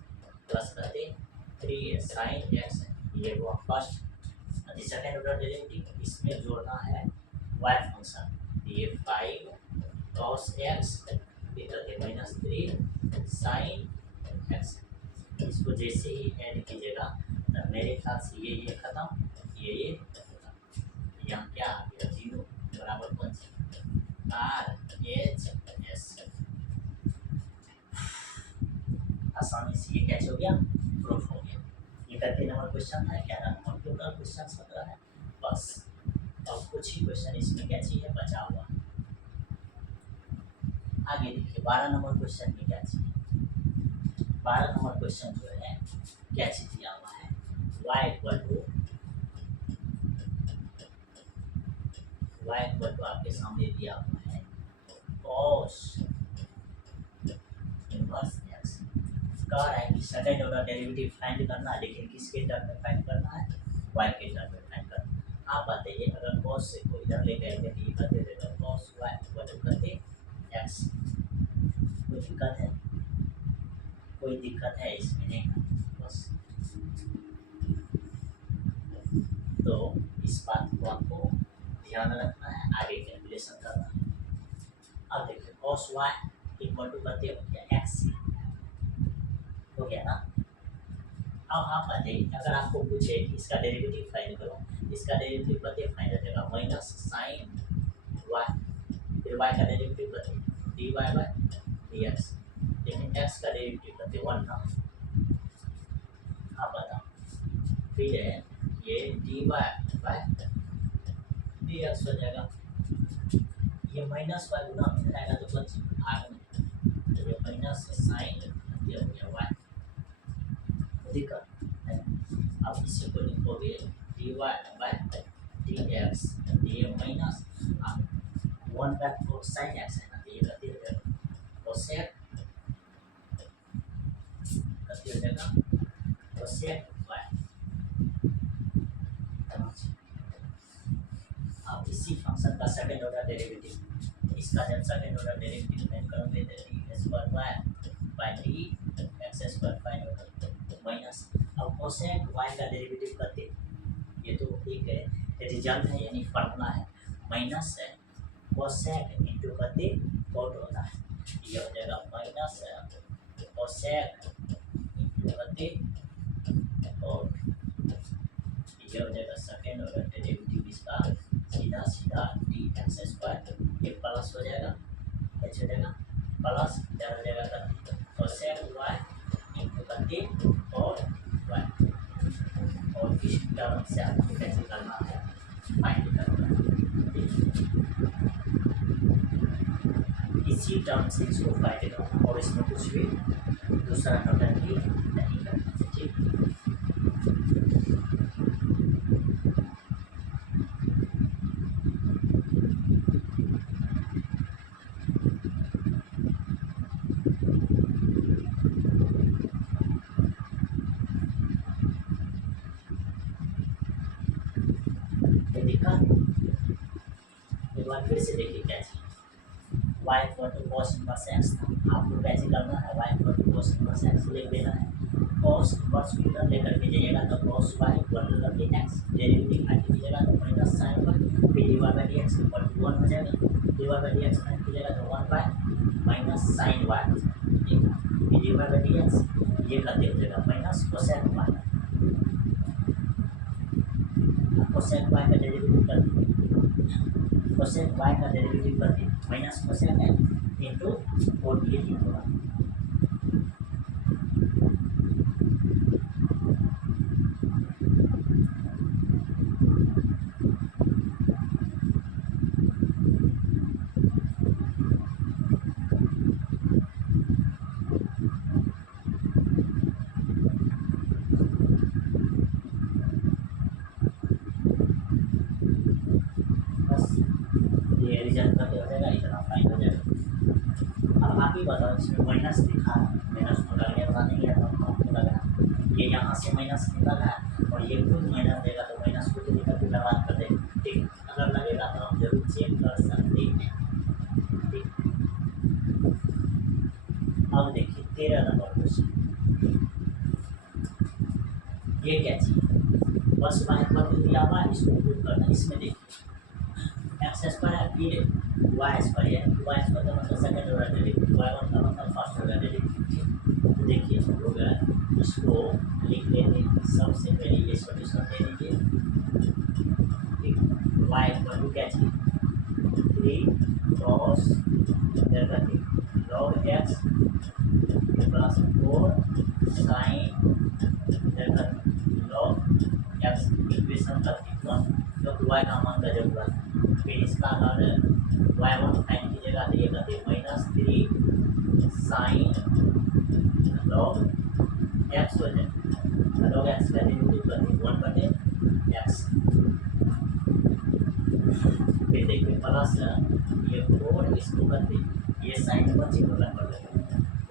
प्लस करते 3 sin x, ये वो फर्स्ट। सेकेंड ऑर्डर डेरिवेटिव इसमें जोड़ना है y फंक्शन, ये 5 cos x ये करते -3 sin x। इसको जैसे ही ऐड कीजिएगा तो मेरे ख्याल से ये खत्म, ये खत्म। यहाँ क्या आ गया 0 बराबर कौन सी आर एच एस। आसानी से ये कैच हो गया, प्रूफ हो गया। ये 31 नंबर क्वेश्चन था, 11 नंबर टोटल क्वेश्चन 17 है बस। अब कुछ ही क्वेश्चन इसमें क्या चाहिए बचा हुआ। आगे देखिए 12 नंबर क्वेश्चन में क्या चाहिए। 12 नंबर क्वेश्चन जो है क्या चीज दिया हुआ है, y इक्वल टू आपके सामने दिया हुआ है cos इनवर्स x। कह रहा है कि सेकंड ऑर्डर डेरिवेटिव फाइंड करना है, लेकिन किसके टर्म में फाइंड करना है, y के टर्म में फाइंड करना। आप बताइए अगर cos से को इधर ले गए तो ये कर देगा cos y इक्वल टू करते x। कोई दिक्कत है, कोई दिक्कत है इसमें नहीं बस। तो इस बात को आपको ध्यान रखना है, आगे कैलकुलेशन करना है। अब देखिए cos y इक्वल टू करते हो गया x हो गया ना। अब आप बताइए अगर आपको पूछे इसका डेरिवेटिव फाइंड करो, इसका डेरिवेटिव करते फाइंड हो जाएगा माइनस साइन y, फिर y का डेरिवेटिव करते dy बाय dx, लेकिन x का डेरिवेटिव करते 1 ना। आप बताओ फिर है ये dy बाय dx हो जाएगा, ये माइनस y गुना में जाएगा तो बच आगे में, तो ये माइनस साइन ये हो गया y दिक्कत है। अब इसी को लिखोगे dy बाय dx, ये माइनस 1 का साइन x है ना, तो ये गति हो जाएगा कोसेक गति हो जाएगा कोसेक y। अब इसी फंक्शन का सेकंड ऑर्डर डेरिवेटिव, इसका जब सेकंड ऑर्डर डेरिवेटिव फाइंड करोगे तो d square y by d x square find होगा माइनस। अब कोसेक y का डेरिवेटिव करते, ये तो एक है रिजल्ट है यानी फार्मूला है, माइनस है कोसेक इनटू करते कॉट होता है, ये हो जाएगा माइनस कोसेक इनटू करते कॉट, ये हो जाएगा सेकंड ऑर्डर डेरिवेटिव इसका सीधा सीधा डी एक्स स्क्वायर, ये प्लस हो जाएगा एच हो जाएगा प्लस इधर हो जाएगा करते कोसेक y इनटू करते कॉट y। और इस टर्म से आपको कैसे करना है फाइंड करना है, इसी टर्म से इसको फाइंड करना और इसमें कुछ भी दूसरा नोटेशन नहीं करना। ठीक एक बार फिर से देखिए क्या चाहिए, y equal to cos inverse x था, आपको कैसे करना है y equal to cos inverse x लिख देना है, cos इनवर्स को इधर लेकर के जाइएगा तो cos y इक्वल टू करके x डेरिवेटिव फाइंड कीजिएगा तो माइनस sin y, फिर dy by dx equal to 1 हो जाएगा, dy बाय dx फाइंड कीजिएगा तो 1 बाय माइनस sin y हो जाएगा, ठीक है। फिर dy बाय dx ये करते हो जाएगा minus cosec y, cosec y का डेरिवेटिव कर कोसेक y का डेरिवेटिव करके माइनस कोसेक है इनटू और ये ही होगा। रिजल्ट करके हो जाएगा इतना फाइन हो जाएगा। अब आप ही बताओ इसमें माइनस लिखा है, माइनस को लगे पता नहीं है तो लगा ये यहाँ से माइनस निकल है और ये खुद माइनस देगा तो माइनस को तो निकल के बर्बाद कर देगा, ठीक। अगर लगेगा तो हम जरूर चेक कर सकते हैं, ठीक। अब देखिए 13 नंबर क्वेश्चन, ये क्या चाहिए बस वाई पर दिया हुआ इसको प्रूव करना। इसमें देखिए एक्स स्क्वायर है, फिर वाई स्क्वायर है, वाई स्क्वायर का मतलब second order derivative, y one का मतलब फर्स्ट ऑर्डर डेरिवेटिव। तो देखिए हम लोग इसको लिख लेते हैं। सबसे पहले ये सॉल्यूशन दे दीजिए। ठीक, वाई इक्वल टू क्या चाहिए, 3 cos log x plus 4 sin log x equation का इक्वल, क्योंकि y का मान का जरूरत है। फिर इसका अगर y1 फाइंड कीजिएगा तो ये कहते हैं -3 sin log x हो जाए। log x का डेरिवेटिव करते 1/x। फिर देखिए प्लस ये 4 इसको करते ये साइन बच्चे को कर देते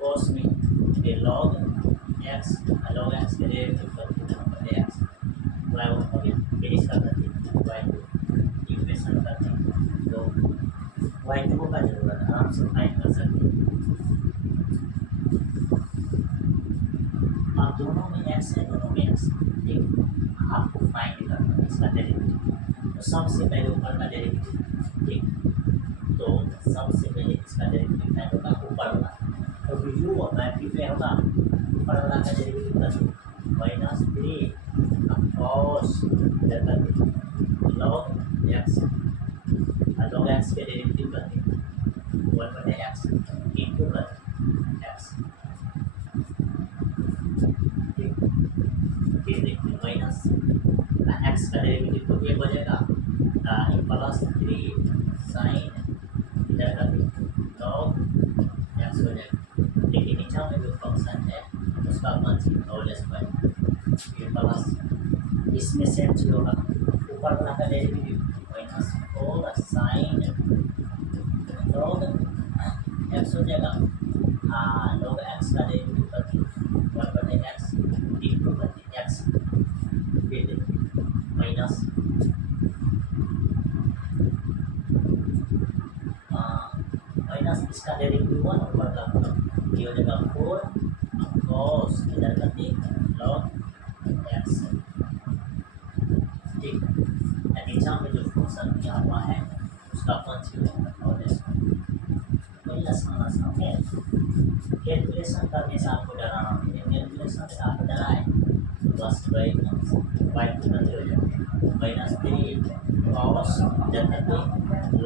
cos में ये log x के डेरिवेटिव करते x y1 हो गया। फिर इसका करते y2 इक्वेशन करते तो y2 का जरूरत है, आराम से फाइंड कर सकते हैं। अब दोनों में x है, दोनों में x, ठीक, आपको फाइंड करना है इसका डेरिवेटिव। तो सबसे पहले ऊपर का डेरिवेटिव, ठीक, तो सबसे पहले इसका डेरिवेटिव फाइंड होगा ऊपर वाला। तो u मल्टीप्लाई होगा ऊपर वाला का डेरिवेटिव करते -3 cos log x, log x के डेरिवेटिव करते 1/x इंटू x। ठीक, फिर देखिए माइनस x का डेरिवेटिव तो ये बचेगा +3 sin इधर का log x हो जाएगा। लेकिन नीचे में जो फंक्शन है उसका मान होल स्क्वायर, ये प्लस इसमें सेम चीज होगा ऊपर वाला का डेरिवेटिव -4 sin log x हो जाएगा। log x का डेरिवेटिव करती 1/x इंटू x। फिर देखिए माइनस इसका डेरिवेटिव 1 ऊपर का मतलब ये हो जाएगा 4 cos इधर करती log x। ठीक, नीचा में जो फंक्शन दिया हुआ है उसका फंक्शन और कैलकुलेशन करने से आपको डराना नहीं है। कैलकुलेशन से आप डराए बस y2 करते हो जाए -3 cos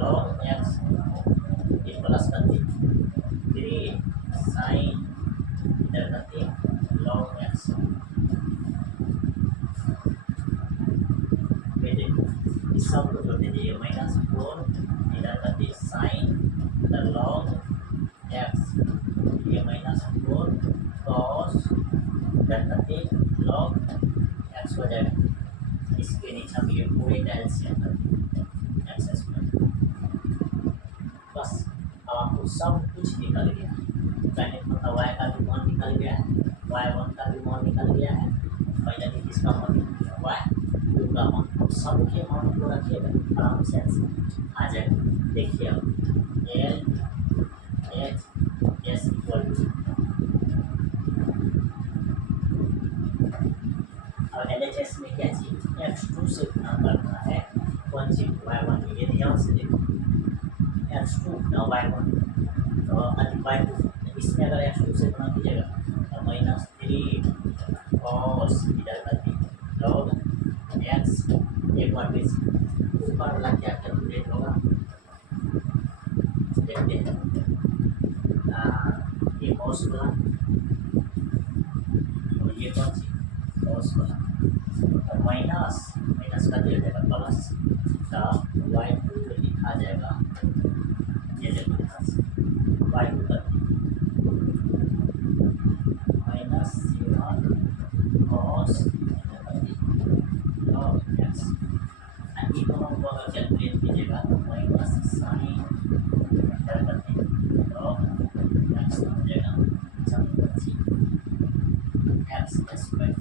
log x ये प्लस करते 3 sin इधर करते log x। इस सब को जोड़ दीजिए -4 इधर करते sin log x, ये -4 cos इधर करते log x हो जाएगा। इसके नीचे हम ये पूरे एलसीएम करते x स्क्वायर। बस अब आपको सब कुछ निकल गया। पहले मतलब y का भी मान निकल गया है, y1 का भी मान निकल गया है, फाइनली किसका मान निकल गया y2 का मान। सबके मान को रखिएगा आराम से आ जाएगा। देखिए अब LHS इक्वल टू, अब LHS में क्या चाहिए, x2 से गुणा करना है कौन सी y1 में। ये ध्यान से देखो x2 ना y1 तो अधिक y2, इसमें अगर x2 से गुणा कीजिएगा तो -3 cos इधर करती log x। एक बार फिर ऊपर वाला क्या कैलकुलेट होगा देखते हैं। ये cos वाला और ये कौन सी cos वाला, और माइनस का दिया जाएगा प्लस का y2 लिखा जाएगा। ये देखो यहाँ से y2 का -7 cos log x। ये दोनों को अगर कैलकुलेट कीजिएगा तो -sin log x हो जाएगा x स्क्वायर।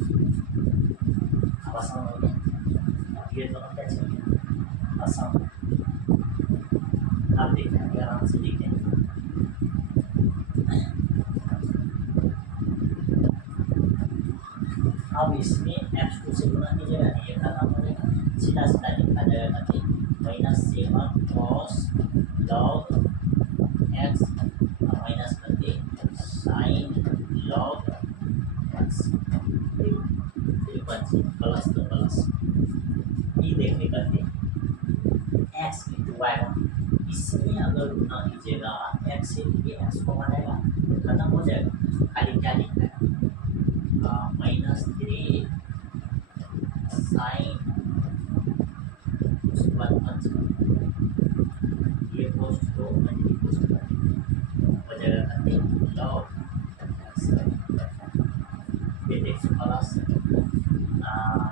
अब आसान हो गया। अब ये दोनों क्या चाहिए, आसान। आप देखेंगे आराम से देखें। अब इसमें x2 से गुणा कीजिएगा, ये खत्म हो जाएगा, सीधा सीधा लिखा जाएगा कि -7 cos log x माइनस करके साइन log x फिर प्लस तो प्लस ये देखने करके x इंटू वाई वन इसमें अगर गुना कीजिएगा x से ये x को बनाएगा तो खत्म हो जाएगा खाली क्या लिखना है -3 साइन उसके बाद ये पोस्ट को पोस्ट हो जाएगा करते लॉग ये देखिए प्लस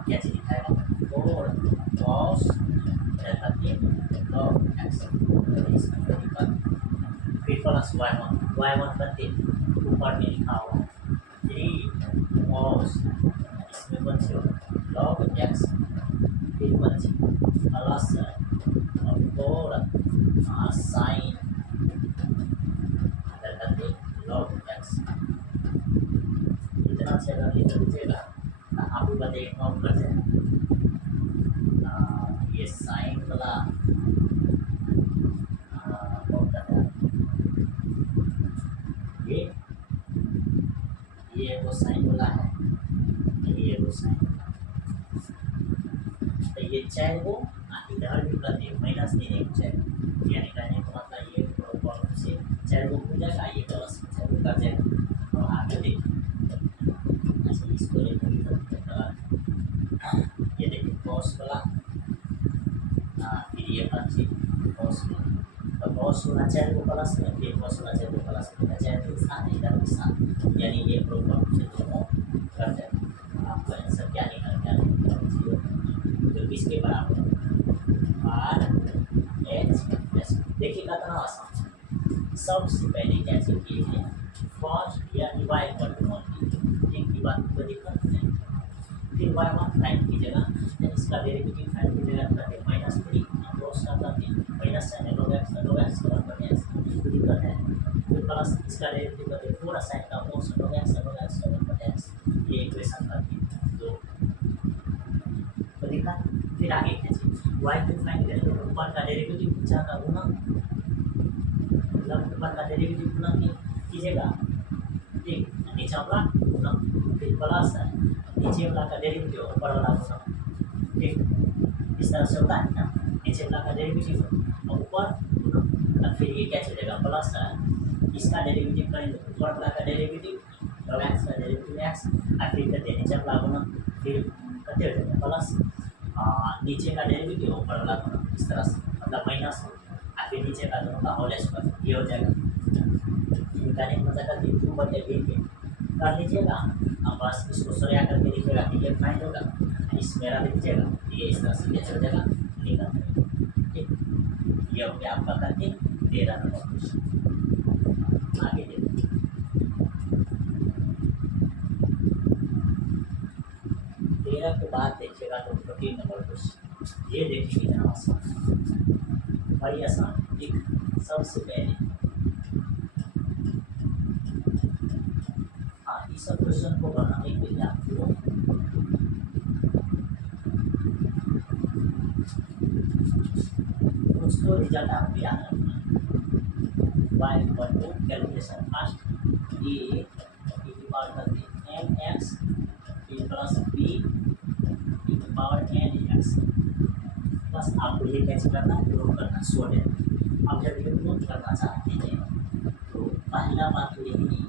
क्या चीज लिखाएगा 4 cos करते log x फिर प्लस y1 करते ऊपर में लिखा हुआ 3 cos इसमें बच्चे log x फिर बच्चे प्लस 4 साइन करते log x इतना से अगर लिख दीजिएगा तो आप भी बताइए कौन कर जाए ये साइन वाला कौन करता है ये वो साइन वाला है ये वो साइन तो ये चाहे वो इधर भी करते हैं -3 चाहे यानी कहने का मतलब ये प्रॉब्लम से चाहे वो हो जाएगा ये प्लस चाहे वो कर जाएगा और आगे देखिए अच्छा इसको ये देखिए cos वाला फिर ये अच्छी cos तो cos होना चाहिए वो प्लस में फिर cos होना चाहिए वो प्लस में चाहे तो साथ इधर भी साथ यानी ये प्रॉब्लम से दोनों कर जाए आपका आंसर क्या निकल जो किसके बराबर r h s देखिए कितना आसान सबसे पहले क्या कीजिए फर्स्ट या डिवाइड कर दो एक की बात को दिक्कत नहीं फिर y1 फाइंड कीजिएगा तो इसका डेरिवेटिव फाइंड कीजिएगा करके -3 क्रॉस का करके -sin log x करके x दिक्कत है फिर प्लस इसका डेरिवेटिव करके पूरा साइन का cos log x करके x ये इक्वेशन करके दो तो दिखा फिर आगे कीजिए y2 फाइंड करेंगे तो ऊपर का डेरिवेटिव नीचे का गुना मतलब ऊपर का डेरिवेटिव गुना कीजिएगा ठीक नीचे वाला गुना फिर प्लस है नीचे वाला का डेरिवेटिव ऊपर वाला गुना ठीक इस तरह से होता है ना नीचे वाला का डेरिवेटिव और ऊपर गुना और फिर ये क्या चलेगा प्लस है इसका डेरिवेटिव करेंगे ऊपर वाला का डेरिवेटिव log x का डेरिवेटिव x और फिर करते हैं नीचे वाला गुना फिर करते हो जाएगा प्लस नीचे का डेरिवेटिव ऊपर वाला गुना इस तरह से मतलब माइनस और फिर नीचे का दोनों का होल स्क्वायर ये हो जाएगा निकालने का मतलब करते 2/8 कर लीजिएगा अब बस इसको सरिया करके लिखिएगा कि ये फाइंड होगा इस मेरा लिख दीजिएगा ये इस तरह से कैसे हो जाएगा निकल ठीक ये हो गया आपका करके 13 नंबर क्वेश्चन आगे देखिए 13 के बाद देखिएगा तो 14 नंबर क्वेश्चन ये देखिए कितना आसान बड़ी आसान ठीक सबसे पहले इस क्वेश्चन को बनाने के लिए आपको उसको रिजल्ट आपको याद रखना y कैलकुलेशन फर्स्ट ये पावर करते m x plus b power N x बस आपको ये कैसे करना है प्रूव करना सो है अब जब ये प्रूव करना चाहते हैं तो पहला बात तो यही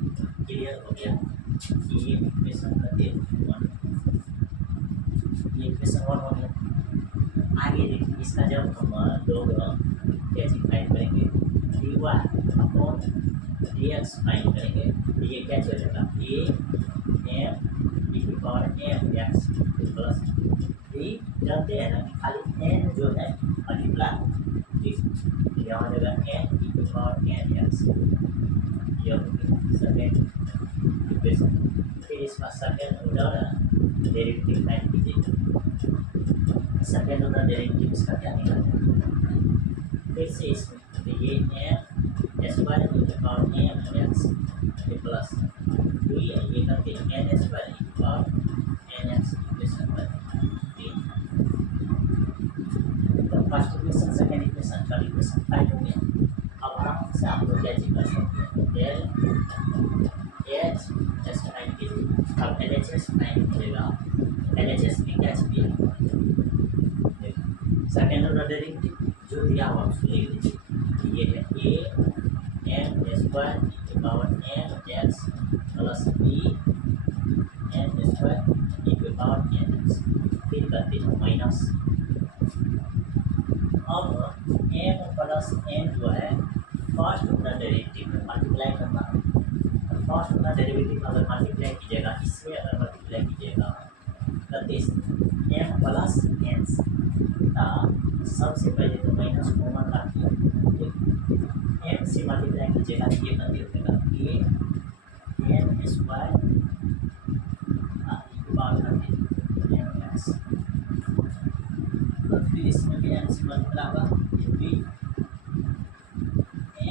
क्लियर हो गया कि ये इक्वेशन करते ये इक्वेशन 1 हो गया आगे देखिए इसका जब हम लोग कैसे फाइंड करेंगे dy अपॉन dx फाइंड करेंगे तो ये क्या चलेगा a m e की power m x plus b जानते हैं ना खाली n जो है मल्टीप्लाई ठीक यहाँ हो जाएगा n e की पावर n x ये सेकेंड इक्वेशन फिर इसका सेकेंड ऑर्डर डेरिवेटिव फाइंड कीजिए सेकेंड ऑर्डर डेरिवेटिव इसका क्या निकलेगा फिर से इसमें तो ये एम एस वाई की पावर एम एक्स प्लस ये करके एन एस वाई की पावर एन एक्स इक्वेशन पर तो फर्स्ट इक्वेशन इक्वेशन फाइंड हो गया। अब आराम से आप लोग कैसे कर सकते हैं, एल एच एस फाइंड कीजिए। अब एल एच एस फाइंड कीजिएगा, एल एच एस में क्या चाहिए, सेकेंड ऑर्डर डेरिवेटिव जो दिया हुआ उसको लिख लीजिए। ये है a m square e power m x plus B m square e power N x, फिर करते हैं माइनस। अब एम प्लस एन जो है फर्स्ट ऑर्डर डेरिवेटिव में मल्टीप्लाई करना है। फर्स्ट ऑर्डर डेरिवेटिव अगर मल्टीप्लाई कीजिएगा, इससे अगर मल्टीप्लाई कीजिएगा करते एम प्लस एन सबसे पहले तो माइनस कॉमन काटिए, एम से मल्टीप्लाई कीजिएगा तो ये करते हो ए एम स्क्वायर फिर इसमें भी एम से मल्टीप्लाई होगा, बी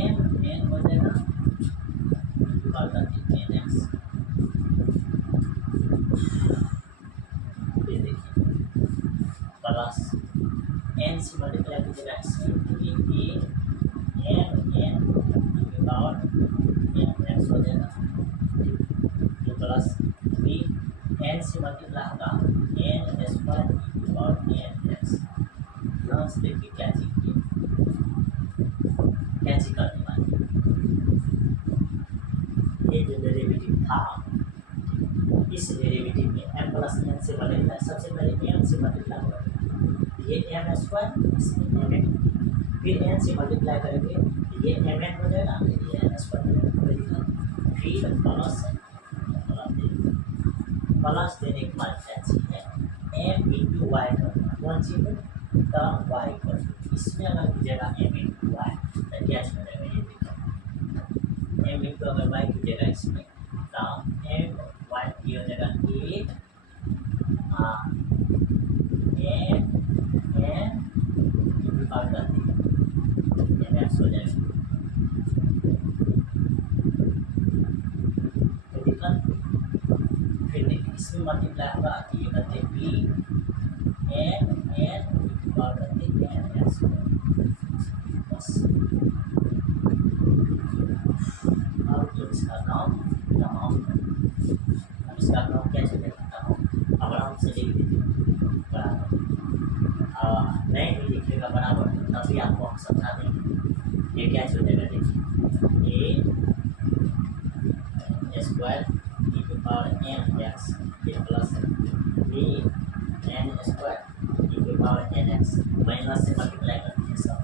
एम एन हो जाएगा एन एक्स। फिर देखिए प्लस एन से मल्टीप्लाई कीजिएगा इसमें a M n power N x हो जाएगा, तो प्लस बी एन से मल्टीप्लाई होगा एन स्क्वायर और एन एक्स। यहाँ से देखिए क्या चीज करने वाली, ये जो डेरिवेटिव था इस डेरिवेटिव में एम प्लस एन से मल्टीप्लाई, सबसे पहले एम से मल्टीप्लाई होगा, ये एम स्क्वायर इसमें एम एन, फिर एन से मल्टीप्लाई करेंगे ये एम एन हो जाएगा, ये एन स्क्वायर फिर प्लस देने के बाद क्या चाहिए एम इंटू वाई करना, कौन चीज टर्म वाई कर, इसमें अगर कीजिएगा एम इंटू वाई तो क्या हो जाएगा, ये देखो एम इंटू अगर वाई कीजिएगा इसमें तो एम वाई ये हो जाएगा a M n into power करती एम एक्स हो जाएगा, फिर देखिए इसमें मल्टीप्लाई होगा ये करते बी एम एन पावर करते एन एक्स बस। अब जो इसका नाम अब इसका नाम क्या चले सकता हूँ, अब आराम से लिख दीजिए बराबर, नहीं भी लिखिएगा बराबर तभी आपको हम समझा देंगे। ये क्या चल जाएगा देखिए A square E to power N X plus B N square E to power N X, minus से मल्टीप्लाई कर दीजिए सब,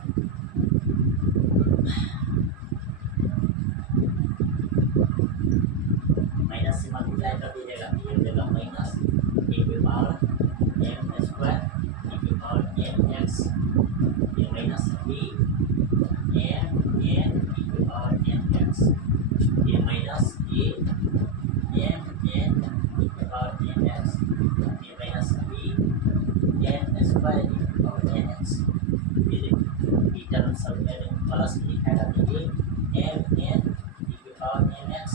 माइनस से मल्टीप्लाई कर दीजिएगा ये हो जाएगा minus E to power N square E to power N X, ये minus B N N E to power N X, ये minus A M N E to power N X, ये minus B N square E to power N X, ये देखिए term सब में plus लिखाएगा तो ये M N E to power N X,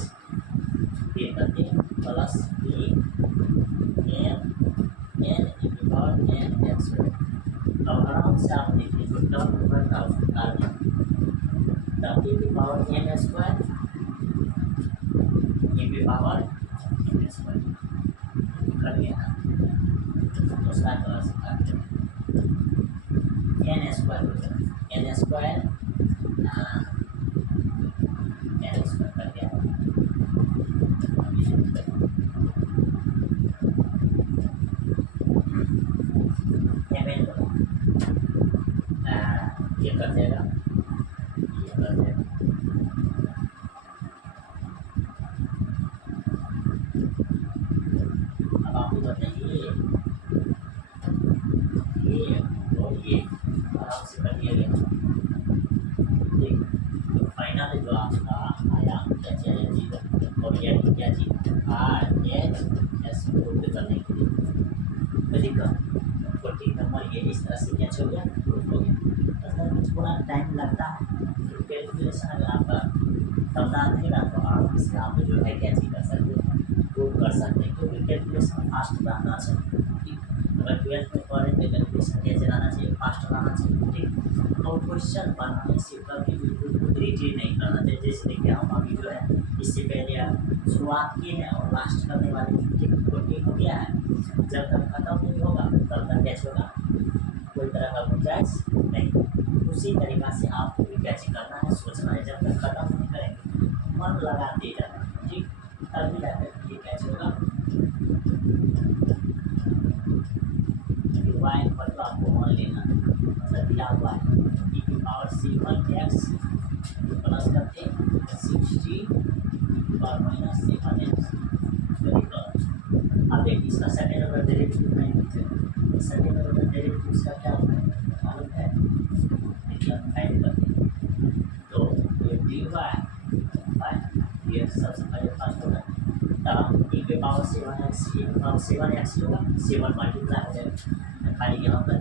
ये करते हैं plus B M N E to power N x. अब आराम से आप देखिए जो टर्म नंबर का निकाल दें तब E to power N square E to power N square कर लिया ना, दूसरा कलर से काट एन स्क्वायर हो जाएगा, एन स्क्वायर कर दिया एम एन ये कर देगा, ये कर देगा अब आपको बताइए ये और ये आराम से कर दिया गया, ठीक तो फाइनल जो आपका आया क्या चाहिए चीज़ और ये क्या चीज़ आर एच एस प्रूफ करने के लिए, तो देखा प्रोटीन नंबर ये इस तरह से क्या हो गया प्रूफ हो गया। अगर थोड़ा टाइम लगता है तो कैलकुलेशन अगर आपका तब नहीं ना तो आराम से आप जो है क्या चीज़ कर सकते हैं प्रूव कर सकते हैं, क्योंकि कैलकुलेशन फास्ट रहना चाहिए, अगर 12th में पढ़े तो कैलकुलेशन कैसे लाना चाहिए, फास्ट लाना चाहिए, ठीक। और क्वेश्चन बनाने से कभी भी बिल्कुल रिटेन नहीं करना चाहिए। जैसे देखिए हम अभी जो है इससे पहले शुरुआत की है और लास्ट करने वाले, ठीक, कोटिंग हो गया है। जब तक खत्म नहीं होगा तब तक कैसे होगा, कोई तरह का गुंजाइश नहीं। उसी तरीका से आपको भी कैसे करना है, सोचना है। जब तक खत्म नहीं करेंगे, मन लगाते जाना, ठीक, तभी जाकर ये कैसे होगा। वाई मतलब आपको मान लेना, मतलब दिया हुआ है e की पावर c1x प्लस करते 60 और माइनस c1x। अब देखिए इसका सेकेंड ऑर्डर डेरिवेटिव फाइंड कीजिए। सेकेंड ऑर्डर डेरिवेटिव इसका क्या होगा मालूम है, मतलब फाइंड करते। तो ये dy बाय ये सबसे पहले फर्स्ट होगा तब e के पावर 7x, e के पावर 7x होगा, 7 मल्टीप्लाई हो जाएगा खाली यहाँ पर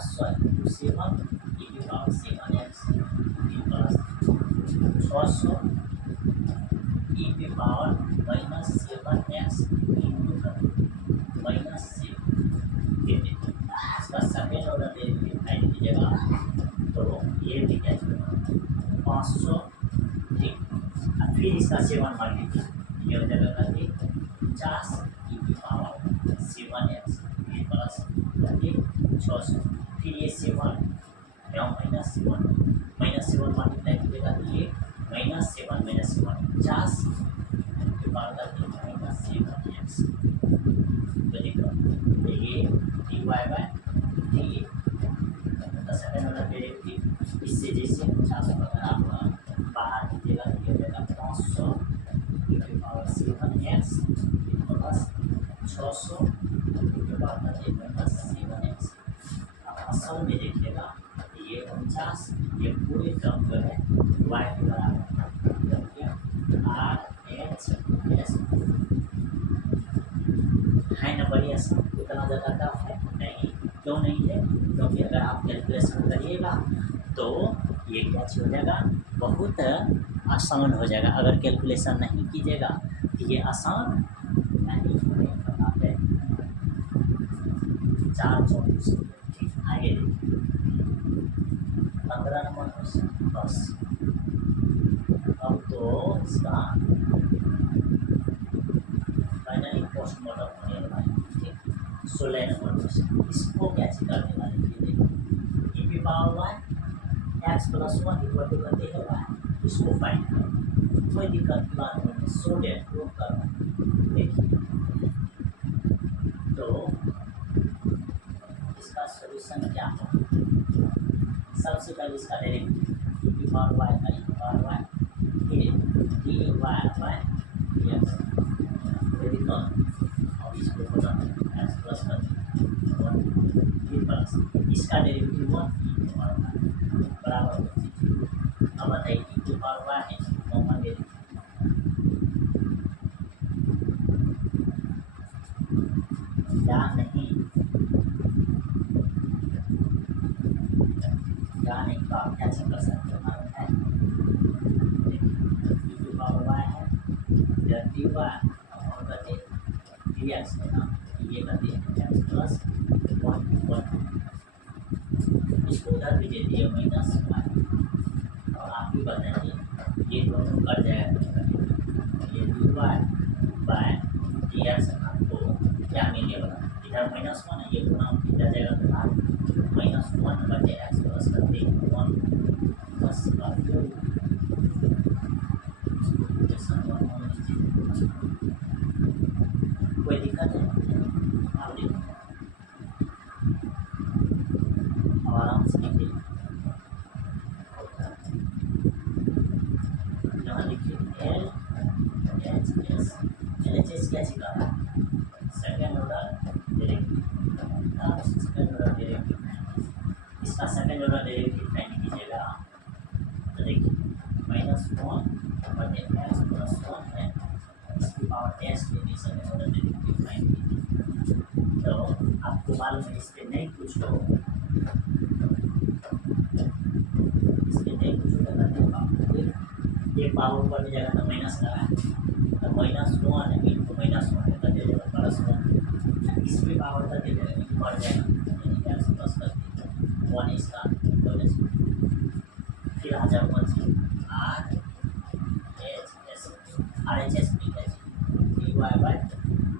सॉरी 7 e की पावर 7x प्लस 600 e की पावर माइनस 7x माइनस 7। इसका सेकेंड ऑर्डर डेरिवेटिव फाइंड कीजिएगा तो ये भी क्या होगा 500, ठीक। फिर इसका 7 मल्टीप्लाई ये हो जाएगा करके 50 e की पावर 7x प्लस 600। फिर ये 7 माइनस 7 मल्टीप्लाई कीजिएगा तो ये -7 -7 50 के बाद करके -7x। तो देखो ये dy बाय डी का सेकेंड ऑर्डर डेरिवेटिव, इससे जैसे 50 को अगर आप बाहर कीजिएगा तो ये हो जाएगा 500 के पावर 7x प्लस 600 के बाद करके -7x। अब असल में देखिएगा ये 49 ये पूरे टर्म जो है y के बराबर RHS है ना, बढ़िया सा। उतना ज़्यादा टफ है नहीं, क्यों नहीं है, क्योंकि अगर आप कैलकुलेशन करिएगा तो ये क्या हो जाएगा, बहुत आसान हो जाएगा। अगर कैलकुलेशन नहीं कीजिएगा तो ये आसान नहीं होगा। 4 ठीक, आगे देखिए 15 नंबर क्वेश्चन बस। अब तो इसका फाइनली पोस्टमार्टम होने वाला है, ठीक। 16 नंबर क्वेश्चन, इसको कैसे करने वाले ये देखिए, e की power y x plus 1 equal to करते हैं y, इसको फाइंड करें। कोई दिक्कत की बात नहीं है, सो डेट प्रूव करना। देखिए तो इसका सॉल्यूशन क्या है, सबसे पहले इसका डेरिवेटिव e की पावर y का e की पावर y फिर dy बाय dx देखो। और इसको होगा x प्लस कर 1 फिर प्लस इसका डेरिवेटिव 1 e की पावर y बराबर। अब बताइए e की पावर y है कॉमन डेरिवेटिव, या नहीं, या नहीं तो आप कैसे कर सकते हो मालूम है। e की पावर y है फिर dy और करते dx है ना, ये करते हैं x प्लस 1 इसको उधर भी दे दिए माइनस y। और आप भी बताइए ये दोनों कट जाएगा, ये dy बाय dx आपको क्या मिलेगा, इधर -1 है ये गुना इधर जाएगा तो -1 बटे x प्लस करते 1 बस बात हो। कोई दिक्कत है आप देखो आराम से लिखिए। यहाँ लिखिए LHS क्या सीखा है, second order derivative. Second order derivative इसका सेकेंड ऑर्डर डेरिवेटिव फाइंड कीजिएगा तो देखिए -1 बटे x प्लस 1 है, इसकी पावर s लेके सेकेंड ऑर्डर डेरिवेटिव फाइंड कीजिए। तो आपको मालूम है इस पर नहीं कुछ हो, इस पर नहीं कुछ होगा करते ये पावर ऊपर में जाएगा तो माइनस लगा तो -1 इंटू -1 कर दीजिएगा +1 इसमें पावर का डेरिवेटिव बढ़ जाएगा, यानी कि एक्स प्लस कर दी 1 इसका होल स्क्वायर, फिर आ जाओ कौन सी आर एच एस लिख है d Y by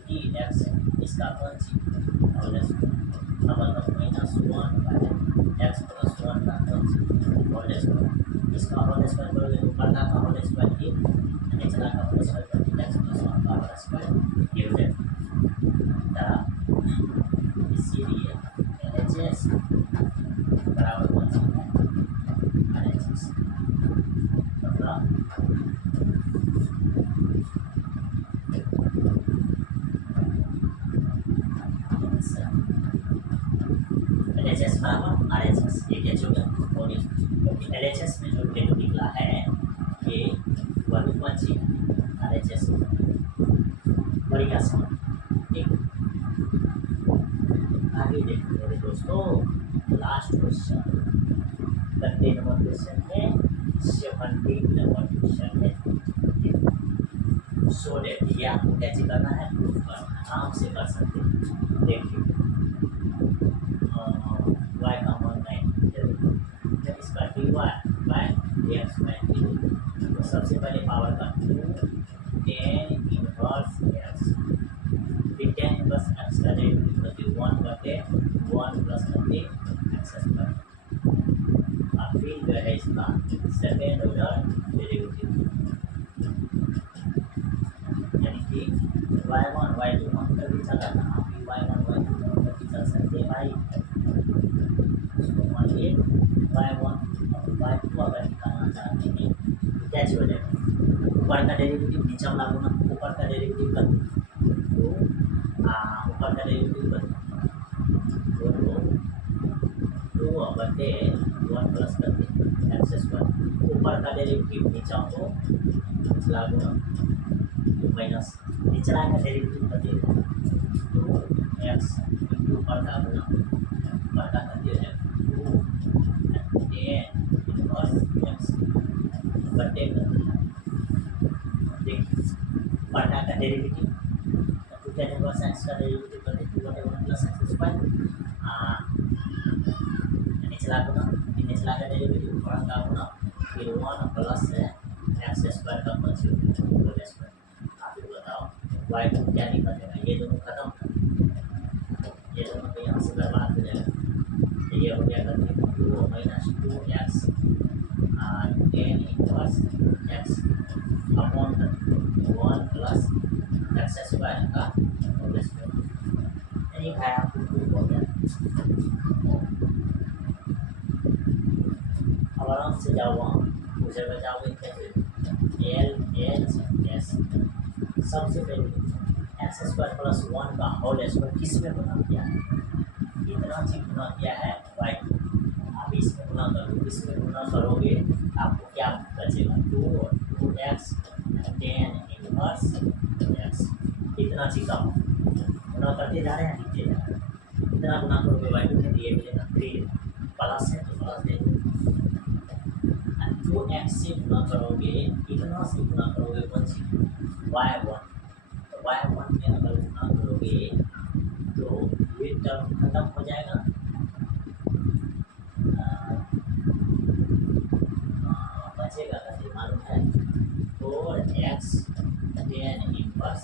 D x है, इसका कौन सी होल स्क्वायर, मतलब माइनस 1 बाई एक्स प्लस 1 का कौन सी होल स्क्वायर, इसका होल स्क्वायर करोगे तो ऊपर का होल स्क्वायर ही निचला का होल स्क्वायर कर दी एक्स प्लस 1 का होल स्क्वायर ये हो जाएगा। इसीलिए एच एस बराबर कौन सी है आर एच एस, मतलब एल एच एस बराबर आर एच एस, ये क्या होगा और क्योंकि एल एच एस में जो वैल्यू निकला है ये वैल्यू कौन सी है आर एच एस, बड़ी आसान। ठीक, आगे देखो मेरे दोस्तों, लास्ट क्वेश्चन 30 नंबर क्वेश्चन है, 17 नंबर क्वेश्चन है। सो डेट ये आपको कैसे करना है, प्रूफ करना है, आराम से कर सकते हैं। देखिए y का मान 9 जब इसका D Y by x by तो सबसे पहले पावर का 2 टेन इनवर्स एक्स, फिर टेन इनवर्स एक्स का डेरिवेटिव करते 1 करते 1 प्लस करते एक्स स्क्वायर, और फिर जो है इसका सेकेंड ऑर्डर डेरिवेटिव, यानी कि y1 y2 मान कर भी चला था, आप भी y1 y2 मान कर भी चल सकते भाई। उसको मानिए y1 और y2 अगर निकालना चाहते हैं तो क्या हो जाएगा, ऊपर का डेरिवेटिव नीचे वाला गुना ऊपर का डेरिवेटिव कर तो ऊपर का डेरिवेटिव कर तो बटे 1 प्लस करते एक्स स्क्वायर, ऊपर का डेरिवेटिव नीचा हो निचला गुना माइनस निचला का डेरिवेटिव करते तो एक्स ऊपर का गुना ऊपर का करते हैं 2 टेन इनवर्स एक्स बटे देखिए ऊपर का डेरिवेटिव तो टेन इनवर्स एक्स का डेरिवेटिव करते 2 बटे 1 प्लस एक्स स्क्वायर, निचला का डेरिवेटिव ऊपर का गुना फिर 1 प्लस एक्स स्क्वायर का होल स्क्वायर। आप ही बताओ y2 क्या निकलेगा, ये दोनों खत्म था, ये दोनों तो यहाँ से बर्बाद हो जाएगा, तो ये हो गया करके 2 minus 2x ten inverse x upon 1 plus x square का होल स्क्वायर, यानी भाई आपको प्रूफ हो गया। अब आराम से जाओ वहाँ मुझे बचाओगे कैसे, एल एच एस सबसे पहले एक्स स्क्वायर प्लस 1 का होल स्क्वायर किस में गुना किया है, इतना चीज गुना किया है वाई, आप इसमें गुना करो, इसमें गुना करोगे आपको क्या बचेगा 2 एक्स टेन इनवर्स एक्स, इतना चीज का गुना करते जा रहे हैं लिखते जा रहे हैं, इतना गुना करोगे वाई में ये मिलेगा 3 प्लस है तो प्लस दे 2 एक्स से गुना करोगे, इतना से गुना करोगे कौन सी y1, तो y1 में अगर गुना करोगे तो ये टर्म खत्म हो जाएगा, बचेगा कैसे मालूम है 4x टेन इनवर्स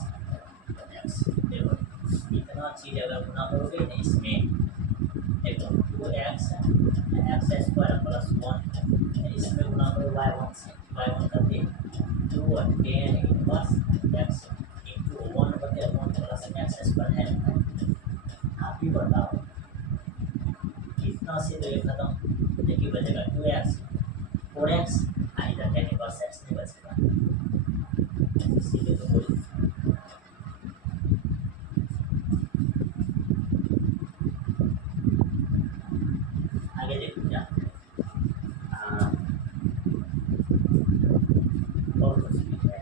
एक्स, देखो इतना चीज़ अगर गुना करोगे तो इसमें देखो 2x एक्स स्क्वायर प्लस 1 इसमें गुना करो y1 से, y1 करते 2 टेन इनवर्स एक्स इंटू 1 बटे 1 प्लस एक्स स्क्वायर है। आप ही बताओ इतना से तो ये खत्म, देखिए बचेगा 2x 4x इधर टेन इनवर्स एक्स नहीं बचेगा, इसीलिए तो बोली आगे देखो क्या और कुछ भी है,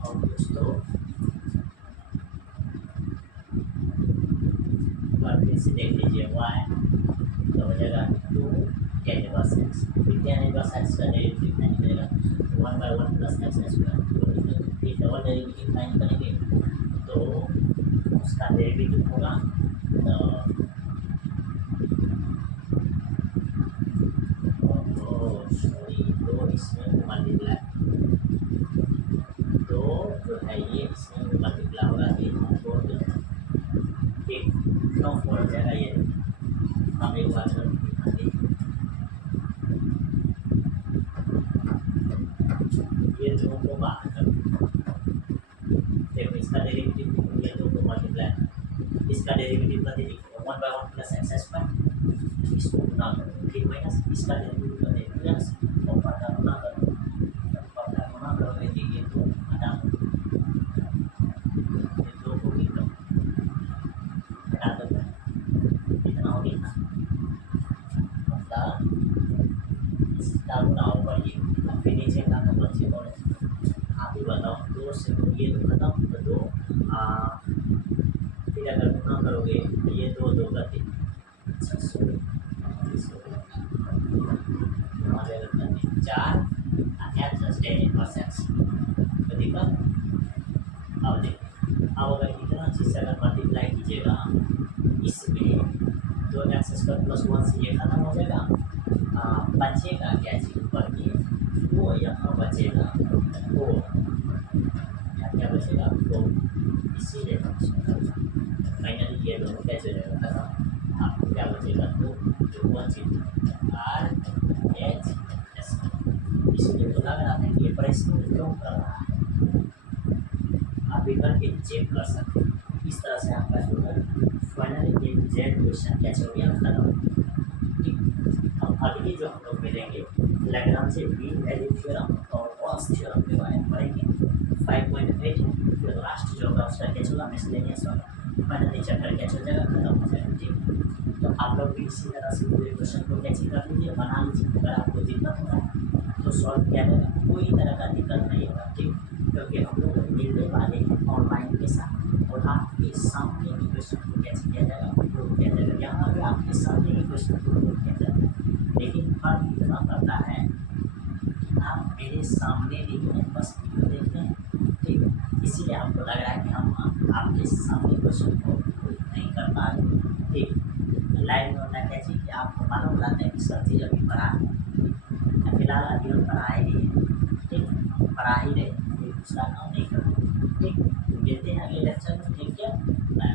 और कुछ तो फिर से देख लीजिए y तो हो जाएगा 2 टेन इनवर्स एक्स, फिर टेन इनवर्स एक्स का डेरिवेटिव फाइंड करेगा, one by one plus x square, फिर डबल डेरिवेटिव फाइंड करेंगे तो उसका डेरिवेटिव होगा सॉरी दो इसमें मल्टीप्लाई, दो जो है ये इसमें मल्टीप्लाई होगा, ये फोर जो है एक क्यों फोर हो जाएगा, ये हम एक बार दिखाते हैं, ये दो को बाहर कर, देखो इसका डेरिवेटिव ये दो को मल्टीप्लाई, इसका डेरिवेटिव का देखो one by one plus x square, इसको गुना करो, फिर माइनस इसका डेरिवेटिव का देखो प्लस और पता गुना करो, पता गुना करोगे तो ये दो हटा दो, ये दो को भी करो हटा दो, कितना हो गया मतलब इसका गुना होगा ये, फिर नीचे का तो बच्चे बोले आप ही बताओ, दो से ये दो खत्म तो दो, फिर अगर गुना करोगे तो ये दो दो का तीन, अच्छा सॉरी चार एक्स टेन इनवर्स एक्स, तो दिक्कत अब देखो, अब अगर इतना चीज़ से अगर मल्टीप्लाई कीजिएगा इसमें तो एक्स स्क्वायर प्लस वन से ये खत्म हो जाएगा, बचेगा क्या चीज़ ऊपर की वो यहाँ बचेगा वो, क्या बचेगा वो, इसीलिए फाइनली ये दोनों कैसे हो जाएगा खत्म, आपको क्या बचेगा तो जो वन चीज आर एच एस, इसलिए तो लग रहा था कि ये प्रश्न क्यों कर रहा है, आप भी करके चेक कर सकते हैं, इस तरह से आपका जो है फाइनली एक जेड क्वेश्चन कैसे हो गया खत्म। ठीक, अब अगली जो हम लोग मिलेंगे लैग्रांज मीन वैल्यू थ्योरम और गॉस थ्योरम के बारे में पढ़ेंगे, 5.8 फिर लास्ट जो होगा उसका कैच होगा मिसलेनियस होगा, फाइनली चैप्टर कैच हो जाएगा खत्म हो जाएगा। ठीक, तो आप लोग भी इसी तरह से पूरे क्वेश्चन को कैच कर लीजिए, बना लीजिए, अगर आपको दिक्कत हो रहा है तो सॉल्व किया जाएगा, कोई तरह का दिक्कत नहीं होगा। ठीक, क्योंकि हम लोग मिलने वाले हैं ऑनलाइन के साथ और आपके सामने ही क्वेश्चन को कैच किया जाएगा, प्रूव किया जाएगा, यहाँ पे आपके सामने ही क्वेश्चन को प्रूव किया जाएगा, लेकिन फर्क इतना पड़ता है आप मेरे सामने नहीं हैं, बस वीडियो देख रहे हैं। ठीक, इसीलिए आपको लग रहा है कि हम आपके सामने क्वेश्चन को नहीं कर पा रहे। ठीक, लाइव में होना क्या चाहिए कि आपको मालूम रहता है कि सब चीज़ अभी पढ़ा है, फिलहाल अभी हम पढ़ाए ही हैं। ठीक, पढ़ा ही रहे, कोई दूसरा काम नहीं कर रहे। ठीक, मिलते हैं अगले लेक्चर में। ठीक है, बाय।